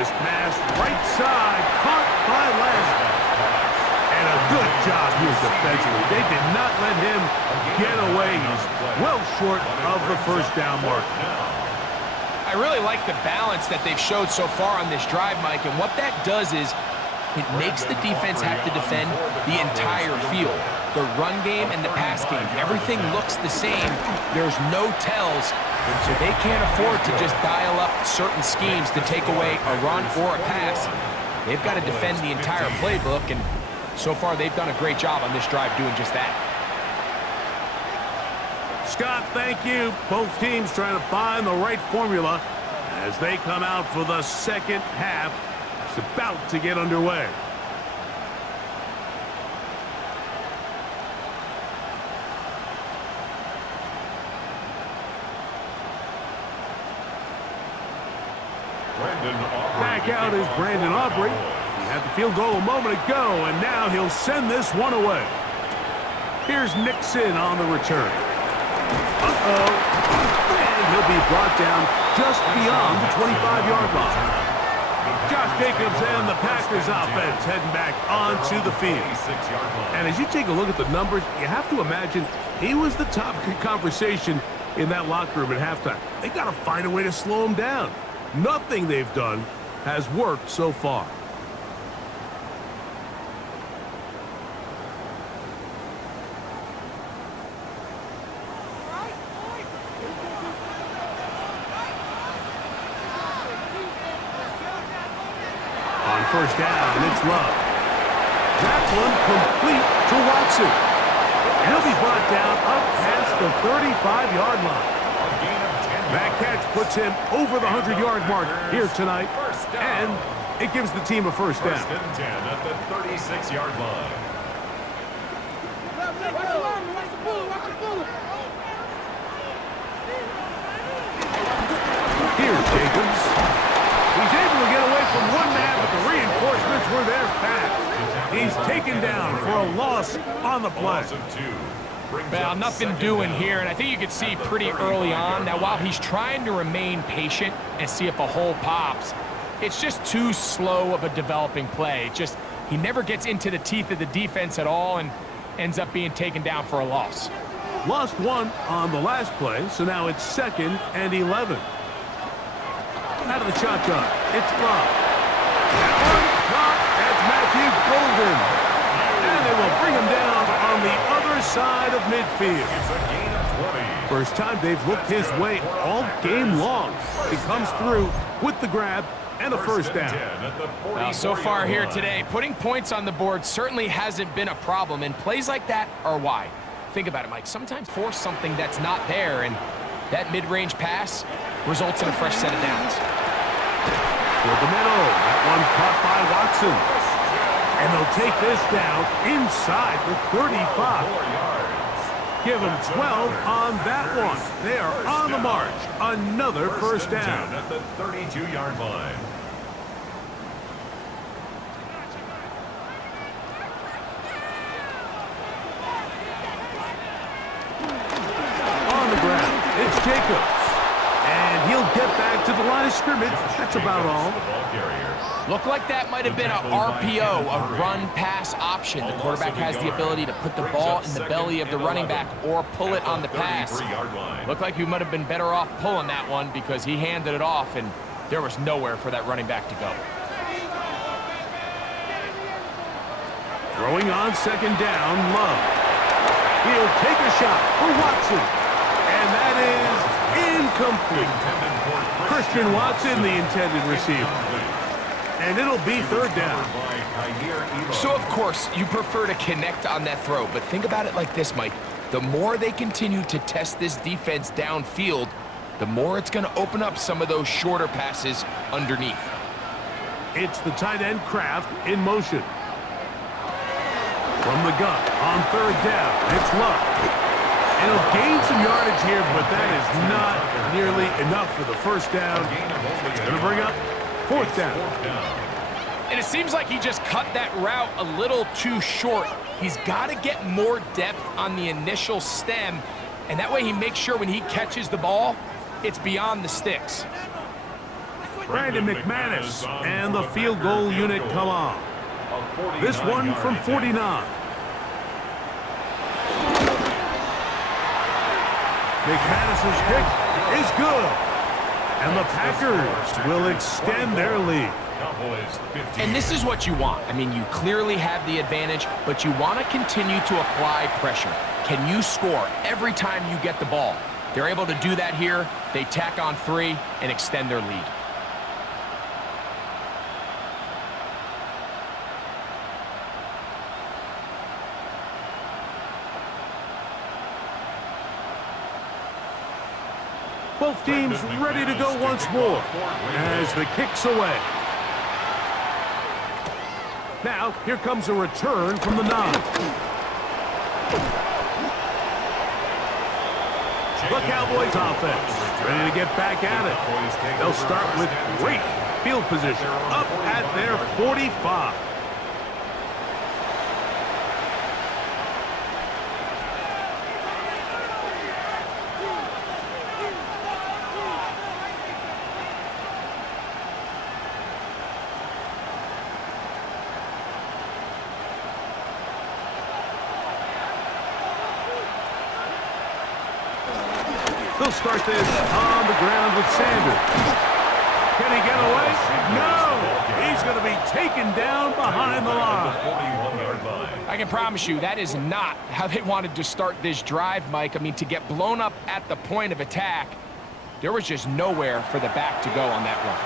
This pass right side, caught by Lamb. And a good job here defensively. They did not let him get away. He's well short of the first down mark. I really like the balance that they've showed so far on this drive, Mike, and what that does is it makes the defense have to defend the entire field. The run game and the pass game, everything looks the same. There's no tells, so they can't afford to just dial up certain schemes to take away a run or a pass. They've got to defend the entire playbook, and so far they've done a great job on this drive doing just that. Scott, thank you. Both teams trying to find the right formula as they come out for the second half. It's about to get underway. Back out is Brandon Aubrey. He had the field goal a moment ago, and now he'll send this one away. Here's Nixon on the return. And he'll be brought down just beyond the 25-yard line. Josh Jacobs and the Packers offense heading back onto the field. And as you take a look at the numbers, you have to imagine he was the top conversation in that locker room at halftime. They got to find a way to slow him down. Nothing they've done has worked so far. On first down, it's Love. That one complete to Watson. He'll be brought down up past the 35-yard line. That catch puts him over the 100-yard mark here tonight, and it gives the team a first down. First and 10 at the 36-yard line. Here's Jacobs. He's able to get away from one man, but the reinforcements were there fast. He's taken down for a loss on the play. Loss of 2. Well, nothing doing here, and I think you could see pretty early on that while he's trying to remain patient and see if a hole pops, it's just too slow of a developing play. He never gets into the teeth of the defense at all and ends up being taken down for a loss. Lost one on the last play, so now it's 2nd and 11. Out of the shotgun, it's Love. That one caught. That's Matthew Golden. And they will bring him down on the other side of midfield. It's a gain of 20. First time they've looked his way all game long. He comes through with the grab and a first down. Well, so far here today, putting points on the board certainly hasn't been a problem, and plays like that are why. Think about it, Mike. Sometimes force something that's not there, and that mid-range pass results in a fresh set of downs. Toward the middle, that one caught by Watson. And they'll take this down inside the 35. Give them 12 on that one. They are on the march. Another first down. At the 32-yard line. On the ground, it's Jacobs. And he'll get back to the line of scrimmage. That's about all. Looked like that might have been a RPO, a run-pass option. The quarterback has the ability to put the ball in the belly of the running back or pull it on the pass. Looked like he might have been better off pulling that one because he handed it off, and there was nowhere for that running back to go. Throwing on 2nd down, Love. He'll take a shot for Watson. And that is incomplete. Christian Watson, the intended receiver. And it'll be 3rd down. So, of course, you prefer to connect on that throw, but think about it like this, Mike. The more they continue to test this defense downfield, the more it's going to open up some of those shorter passes underneath. It's the tight end Kraft in motion. From the gun on 3rd down, it's Love. And he'll gain some yardage here, but that is not nearly enough for the first down. It's going to bring up 4th down. And it seems like he just cut that route a little too short. He's got to get more depth on the initial stem, and that way he makes sure when he catches the ball, it's beyond the sticks. Brandon McManus and the field goal unit come on. This one from 49. McManus's kick is good. And the Packers will extend their lead. And this is what you want. I mean, you clearly have the advantage, but you want to continue to apply pressure. Can you score every time you get the ball? They're able to do that here. They tack on 3 and extend their lead. Both teams ready to go once more as the kick's away. Now, here comes a return from the 9. The Cowboys offense ready to get back at it. They'll start with great field position up at their 45. They'll start this on the ground with Sanders. Can he get away? No! He's going to be taken down behind the line. I can promise you that is not how they wanted to start this drive, Mike. I mean, to get blown up at the point of attack, there was just nowhere for the back to go on that run.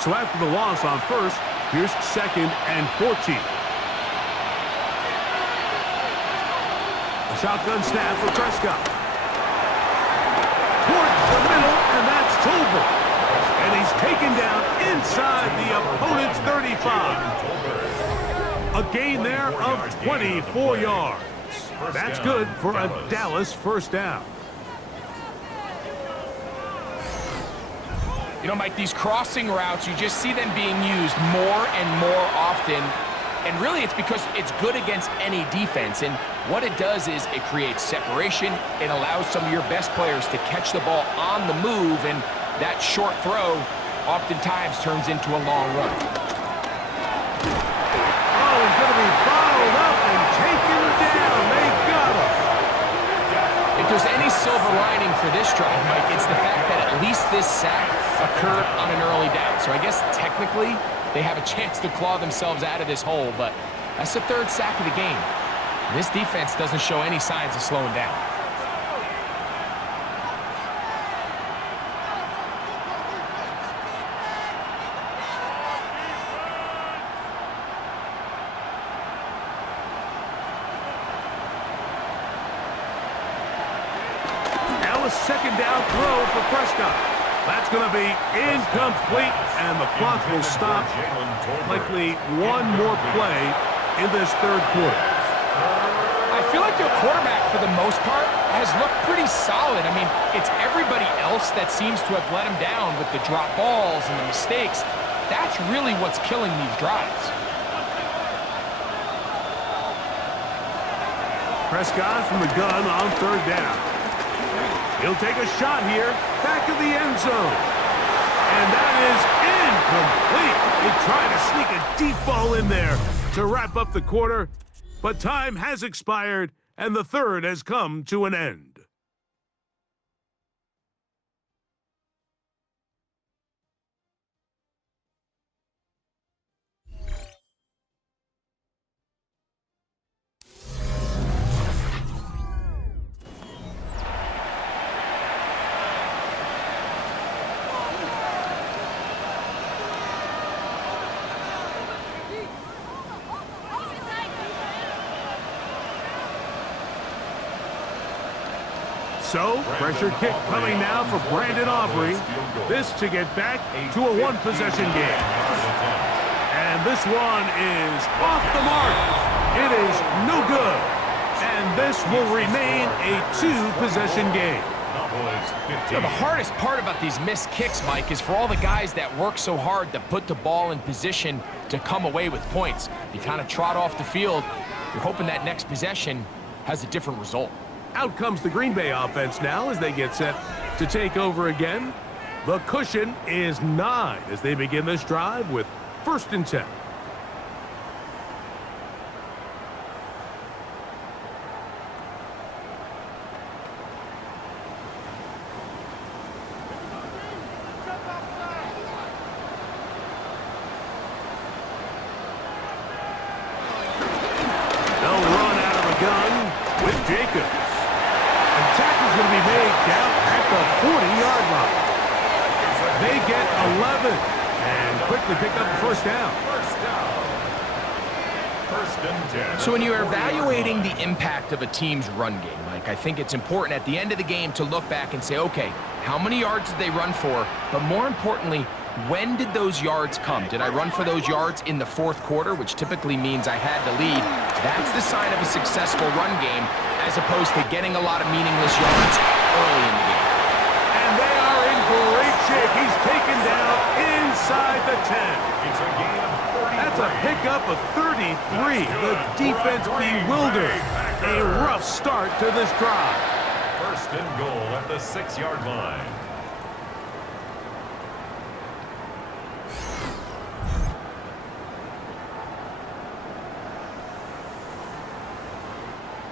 So after the loss on first, here's 2nd and 14. A shotgun snap for Prescott. Towards the middle, and that's Tolbert. And he's taken down inside the opponent's 35. A gain there of 24 yards. That's good for a Dallas first down. You know, Mike, these crossing routes, you just see them being used more and more often. And really, it's because it's good against any defense. And what it does is it creates separation. It allows some of your best players to catch the ball on the move. And that short throw oftentimes turns into a long run. Oh, he's going to be bottled up and taken down. They got him. If there's any silver lining for this drive, Mike, it's the fact that at least this sack occurred on an early down. So I guess technically they have a chance to claw themselves out of this hole, but that's the 3rd sack of the game. This defense doesn't show any signs of slowing down. Now a 2nd down throw for Prescott. That's going to be incomplete, and the clock will stop. Likely one more play in this 3rd quarter. I feel like their quarterback, for the most part, has looked pretty solid. I mean, it's everybody else that seems to have let him down with the drop balls and the mistakes. That's really what's killing these drives. Prescott from the gun on 3rd down. He'll take a shot here, back of the end zone. And that is incomplete. He tried to sneak a deep ball in there to wrap up the quarter, but time has expired, and the 3rd has come to an end. So, pressure kick coming now for Brandon Aubrey. This to get back to a 1-possession game. And this one is off the mark. It is no good. And this will remain a 2-possession game. You know, the hardest part about these missed kicks, Mike, is for all the guys that work so hard to put the ball in position to come away with points. You kind of trot off the field. You're hoping that next possession has a different result. Out comes the Green Bay offense now as they get set to take over again. The cushion is 9 as they begin this drive with 1st and 10. They'll run out of the gun with Jacobs. Tackle's going to be made down at the 40-yard line. They get 11 and quickly pick up the 1st down. 1st and 10. So when you're evaluating the impact of a team's run game, Mike, I think it's important at the end of the game to look back and say, okay, how many yards did they run for? But more importantly, when did those yards come? Did I run for those yards in the 4th quarter, which typically means I had the lead? That's the sign of a successful run game, as opposed to getting a lot of meaningless yards early in the game. And they are in great shape. He's taken down inside the 10. It's a gain of 33. That's a pickup of 33. The defense bewildered. A rough start to this drive. 1st and goal at the 6-yard line.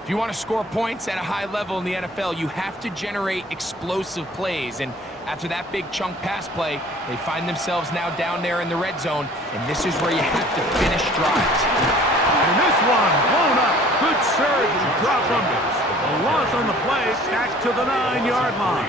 If you want to score points at a high level in the NFL, you have to generate explosive plays. And after that big chunk pass play, they find themselves now down there in the red zone, and this is where you have to finish drives. And this one blown up. Good surge and drop under. A loss on the play, back to the 9-yard line.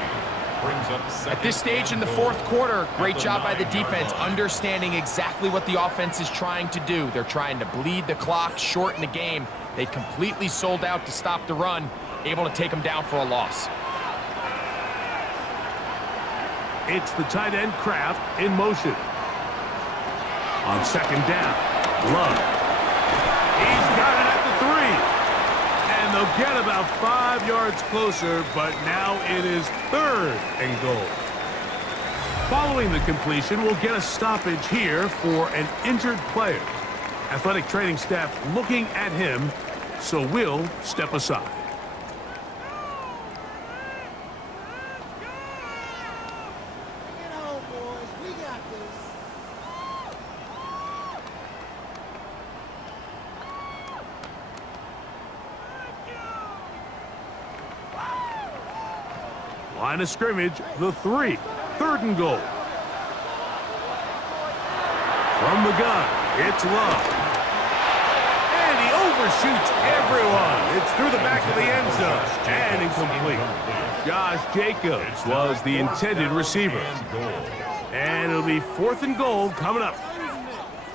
At this stage in the fourth quarter, great job by the defense, understanding exactly what the offense is trying to do. They're trying to bleed the clock, shorten the game. They completely sold out to stop the run, able to take them down for a loss. It's the tight end Kraft in motion. On second down, Love. He's got it at the 3. And they'll get about 5 yards closer, but now it is 3rd and goal. Following the completion, we'll get a stoppage here for an injured player. Athletic training staff looking at him, so we'll step aside. Line of scrimmage, the 3. 3rd and goal. From the gun, it's Love. And he overshoots everyone. It's through the back of the end zone and incomplete. Josh Jacobs was the intended receiver. And it'll be 4th and goal coming up.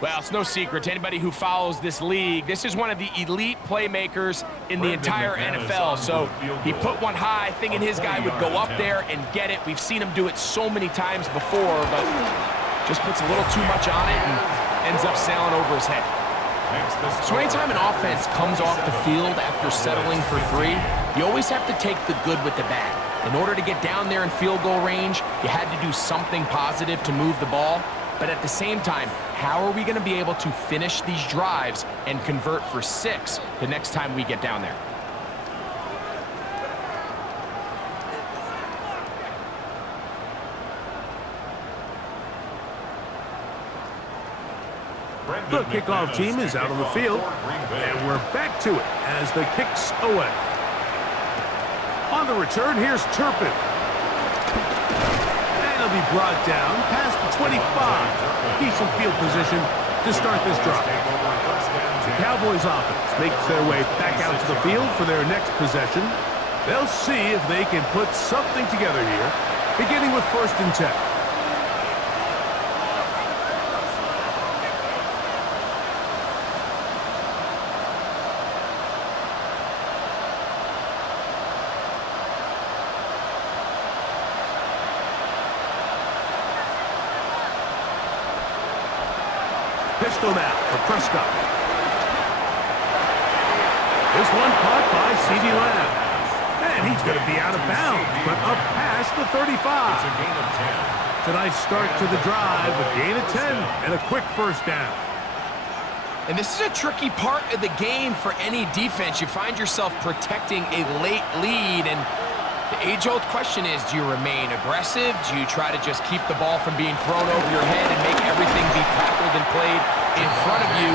Well, it's no secret to anybody who follows this league. This is one of the elite playmakers in the entire NFL. So he put one high, thinking his guy would go up there and get it. We've seen him do it so many times before, but just puts a little too much on it and ends up sailing over his head. So anytime an offense comes off the field after settling for 3, you always have to take the good with the bad. In order to get down there in field goal range, you had to do something positive to move the ball. But at the same time, how are we going to be able to finish these drives and convert for 6 the next time we get down there? The kickoff team is out on the field, and we're back to it as the kick's away. On the return, here's Turpin. He'll be brought down past the 25. Decent field position to start this drive. The Cowboys offense makes their way back out to the field for their next possession. They'll see if they can put something together here, beginning with 1st and 10. Pistol now for Prescott. This one caught by C.D. Lamb. And he's going to be out of bounds, but up past the 35. It's a gain of 10. It's a nice start to the drive, a gain of 10, and a quick 1st down. And this is a tricky part of the game for any defense. You find yourself protecting a late lead, and the age-old question is, do you remain aggressive? Do you try to just keep the ball from being thrown over your head and make everything be tackled and played in front of you?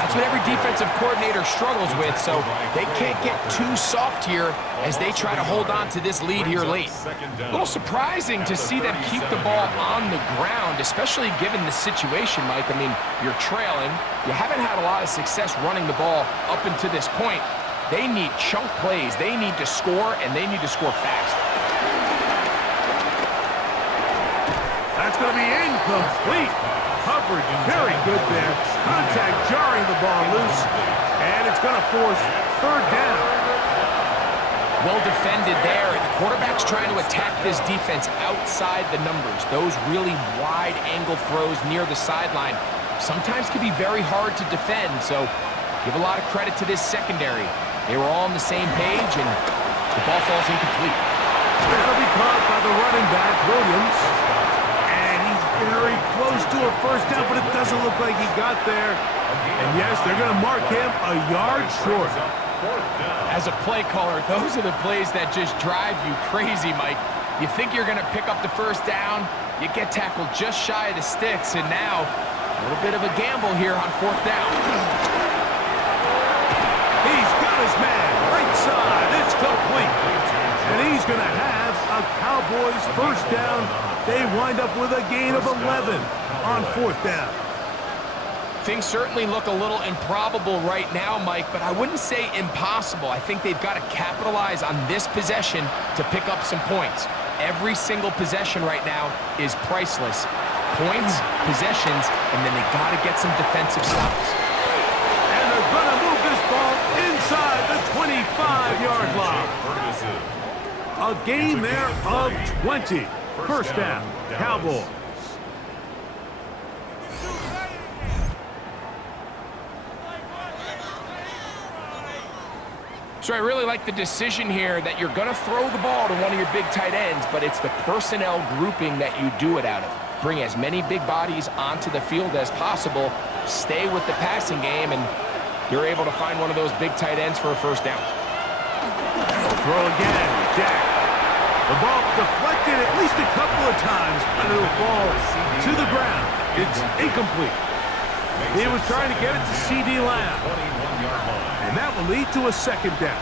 That's what every defensive coordinator struggles with, so they can't get too soft here as they try to hold on to this lead here late. A little surprising to see them keep the ball on the ground, especially given the situation, Mike. I mean, you're trailing. You haven't had a lot of success running the ball up until this point. They need chunk plays. They need to score, and they need to score fast. That's going to be incomplete. Coverage very good there. Contact jarring the ball loose, and it's going to force 3rd down. Well defended there. The quarterback's trying to attack this defense outside the numbers. Those really wide angle throws near the sideline sometimes can be very hard to defend, so give a lot of credit to this secondary. They were all on the same page, and the ball falls incomplete. That'll be caught by the running back, Williams. And he's very close to a 1st down, but it doesn't look like he got there. And yes, they're going to mark him a yard short. As a play caller, those are the plays that just drive you crazy, Mike. You think you're going to pick up the 1st down, you get tackled just shy of the sticks, and now a little bit of a gamble here on 4th down. He's got his man right side. complete. And he's going to have a Cowboys first down. They wind up with a gain of 11 on fourth down. Things certainly look a little improbable right now, Mike, but I wouldn't say impossible. I think they've got to capitalize on this possession to pick up some points. Every single possession right now is priceless. Points, possessions, and then they got to get some defensive stops. And they're going to move this ball inside the 25-yard line. A gain there of 20. First down, Cowboys. So I really like the decision here that you're going to throw the ball to one of your big tight ends, but it's the personnel grouping that you do it out of. Bring as many big bodies onto the field as possible, stay with the passing game, and you're able to find one of those big tight ends for a first down. Throw again, Jack. The ball deflected at least a couple of times, and it'll fall to the ground. It's incomplete. He was trying to get it to C.D. Lamb. And that will lead to a second down.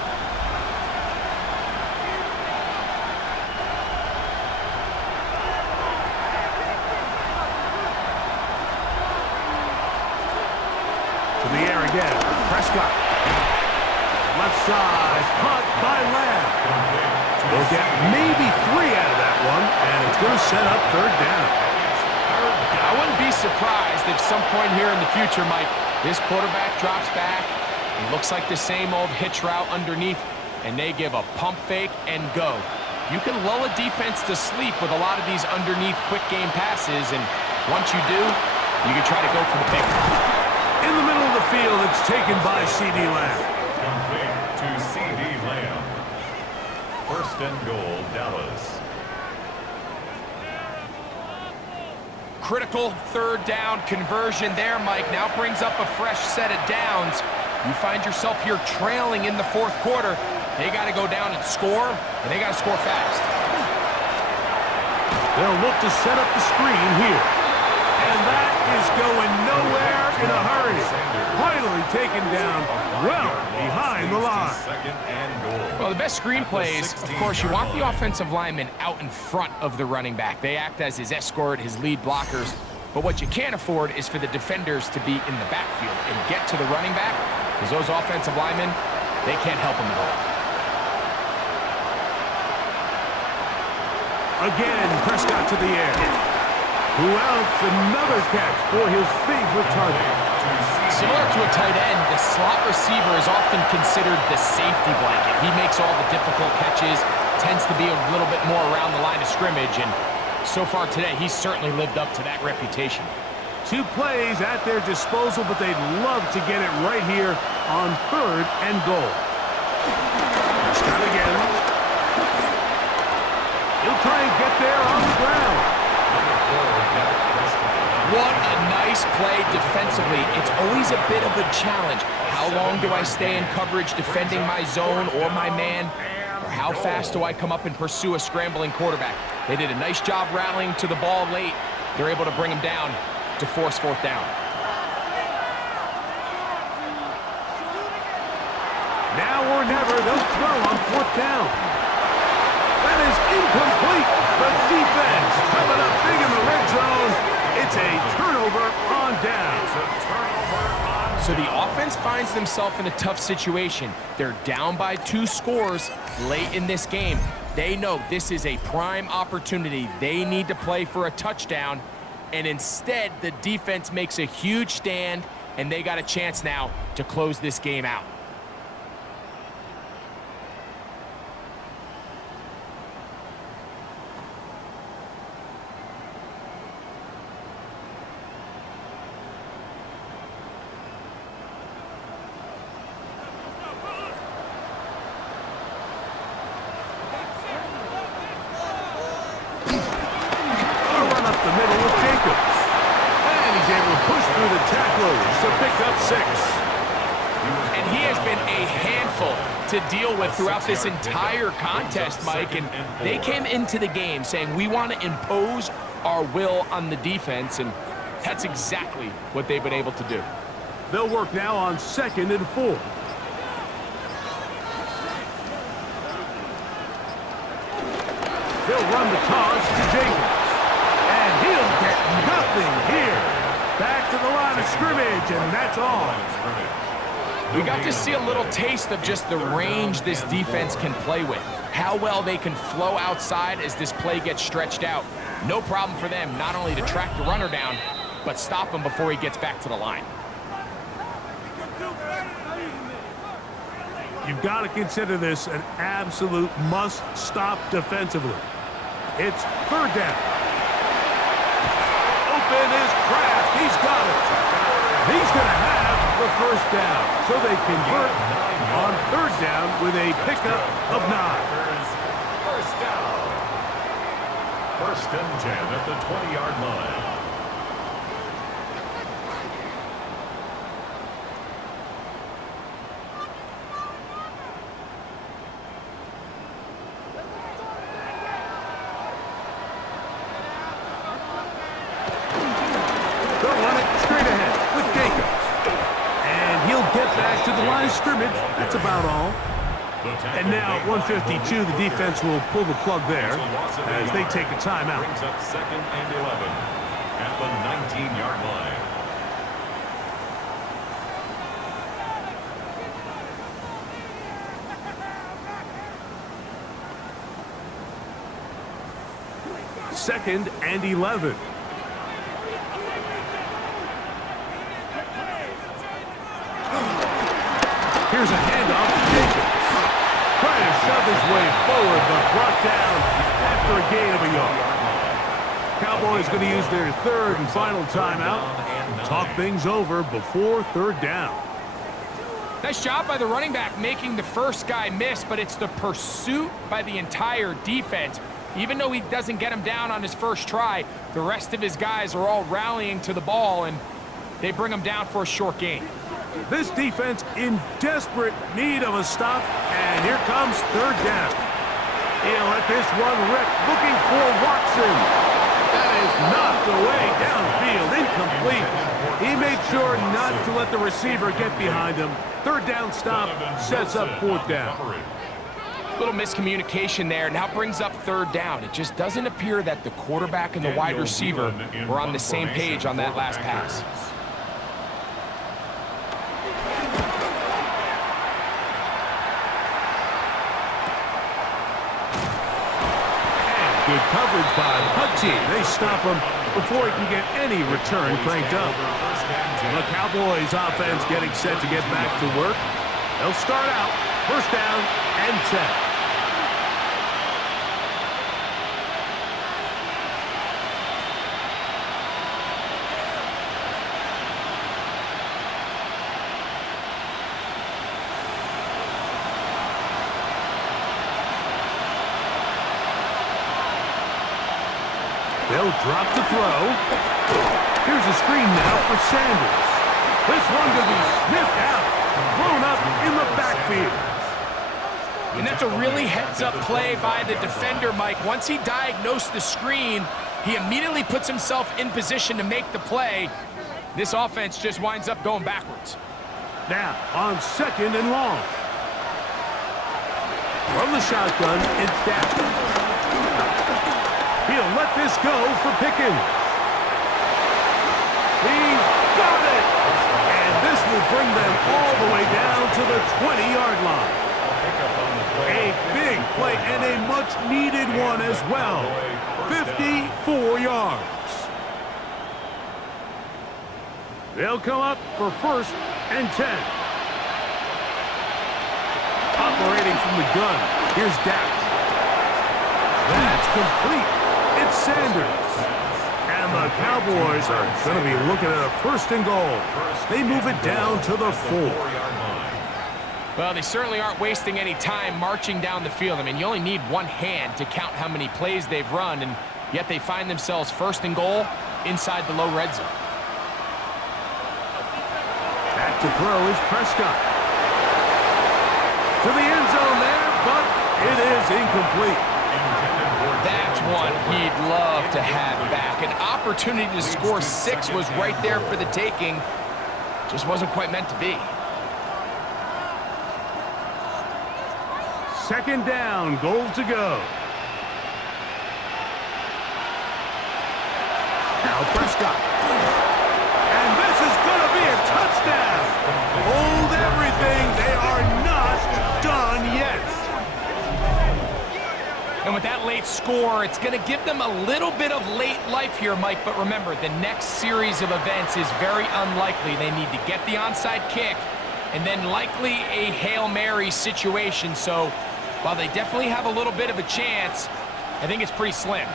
To the air again. Prescott. Left side. Caught by Lamb. They'll get maybe 3 out of that one, and it's going to set up third down. I wouldn't be surprised if some point here in the future, Mike, this quarterback drops back. It looks like the same old hitch route underneath, and they give a pump fake and go. You can lull a defense to sleep with a lot of these underneath quick game passes, and once you do, you can try to go for the big one. In the middle of the field, it's taken by C.D. Lamb. Complete to C.D. Lamb. First and goal, Dallas. Critical third down conversion there, Mike. Now brings up a fresh set of downs. You find yourself here trailing in the fourth quarter. They got to go down and score, and they got to score fast. They'll look to set up the screen here. And that is going nowhere in a hurry. Finally taken down well behind the line. Second and goal. Well, the best screen plays, of course, you want the offensive lineman out in front of the running back. They act as his escort, his lead blockers. But what you can't afford is for the defenders to be in the backfield and get to the running back, because those offensive linemen, they can't help him at all. Again, Prescott to the air. Who else? Another catch for his favorite target. Similar to a tight end, the slot receiver is often considered the safety blanket. He makes all the difficult catches, tends to be a little bit more around the line of scrimmage, and so far today, he's certainly lived up to that reputation. 2 plays at their disposal, but they'd love to get it right here on third and goal. Prescott again. He'll try and get there on the ground. What a nice play defensively. It's always a bit of a challenge. How long do I stay in coverage defending my zone or my man? Or how fast do I come up and pursue a scrambling quarterback? They did a nice job rallying to the ball late. They're able to bring him down to force fourth down. Now or never, they'll throw on fourth down. That is incomplete. The defense coming up big in the red zone. It's a turnover on down. So the offense finds themselves in a tough situation. They're down by 2 scores late in this game. They know this is a prime opportunity. They need to play for a touchdown, and instead the defense makes a huge stand, and they got a chance now to close this game out. The middle with Jacobs. And he's able to push through the tacklers to pick up 6. And he has been a handful to deal with throughout this entire contest, Mike. And they came into the game saying, we want to impose our will on the defense. And that's exactly what they've been able to do. They'll work now on 2nd and 4. He'll run the toss to Jenkins. And he'll get nothing here. Back to the line of scrimmage, and that's all. We got to see a little taste of just the range this defense can play with. How well they can flow outside as this play gets stretched out. No problem for them not only to track the runner down, but stop him before he gets back to the line. You've got to consider this an absolute must-stop defensively. It's third down. Open is Kraft. He's got it. He's going to have the first down. So they convert on third down with a pickup of 9. First down. First and 10 at the 20-yard line. To the line of scrimmage. That's about all. And now at 1:52, the defense will pull the plug there as they take a timeout. Brings up second and 11 at the 19-yard line. Second and 11. Here's a handoff to Jacobs. Trying to shove his way forward, but brought down after a gain of a yard. Cowboys going to use their third and final timeout. Talk things over before third down. Nice job by the running back making the first guy miss, but it's the pursuit by the entire defense. Even though he doesn't get him down on his first try, the rest of his guys are all rallying to the ball, and they bring him down for a short gain. This defense in desperate need of a stop, and here comes third down. He'll let this one rip, looking for Watson. That is knocked away downfield, incomplete. He made sure not to let the receiver get behind him. Third down stop sets up fourth down. Little miscommunication there. Now brings up third down. It just doesn't appear that the quarterback and the wide receiver were on the same page on that last pass. Good coverage by the punt team. They stop him before he can get any return cranked up. The Cowboys offense getting set to get back to work. They'll start out first down and 10. They'll drop the throw. Here's a screen now for Sanders. This one could be sniffed out, blown up in the backfield. And that's a really heads-up play by the defender, Mike. Once he diagnosed the screen, he immediately puts himself in position to make the play. This offense just winds up going backwards. Now, on second and long. From the shotgun, it's Dak. He'll let this go for Pickens. He's got it! And this will bring them all the way down to the 20-yard line. A big play and a much-needed one as well. 54 yards. They'll come up for first and 10. Operating from the gun, here's Dak. That's complete. It's Sanders. And the Cowboys are going to be looking at a first and goal. They move it down to the 4. Well, they certainly aren't wasting any time marching down the field. I mean, you only need one hand to count how many plays they've run, and yet they find themselves first and goal inside the low red zone. Back to throw is Prescott. To the end zone there, but it is incomplete. That's one he'd love to have back. An opportunity to score 6 was right there for the taking. Just wasn't quite meant to be. Second down, goal to go. Now Prescott. And this is going to be a touchdown. Hold everything. They are not done yet. And with that late score, it's going to give them a little bit of late life here, Mike. But remember, the next series of events is very unlikely. They need to get the onside kick and then likely a Hail Mary situation. So while they definitely have a little bit of a chance, I think it's pretty slim.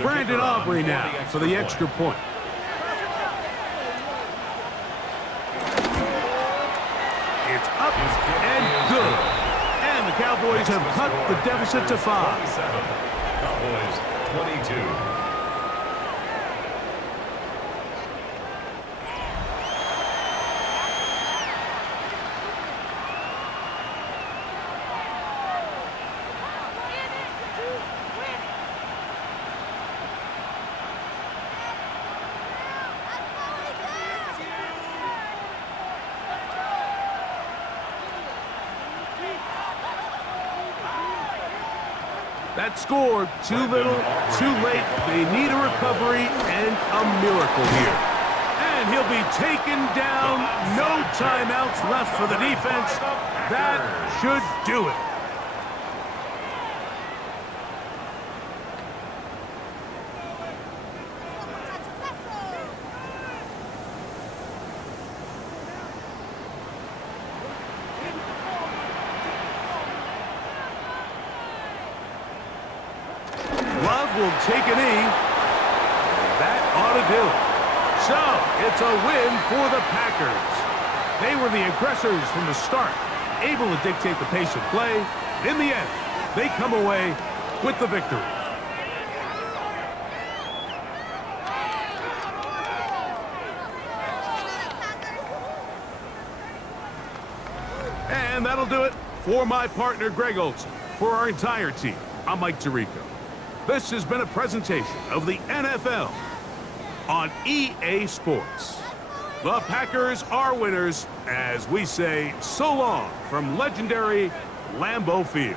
Brandon Aubrey now for the extra point. It's up and good. And the Cowboys have cut the deficit to 5. 27. Cowboys 22. That score, too little, too late. They need a recovery and a miracle here. And he'll be taken down. No timeouts left for the defense. That should do it. Will take a knee. That ought to do it. So, it's a win for the Packers. They were the aggressors from the start, able to dictate the pace of play. In the end, they come away with the victory. And that'll do it for my partner, Greg Olson. For our entire team, I'm Mike Tirico. This has been a presentation of the NFL on EA Sports. The Packers are winners as we say so long from legendary Lambeau Field.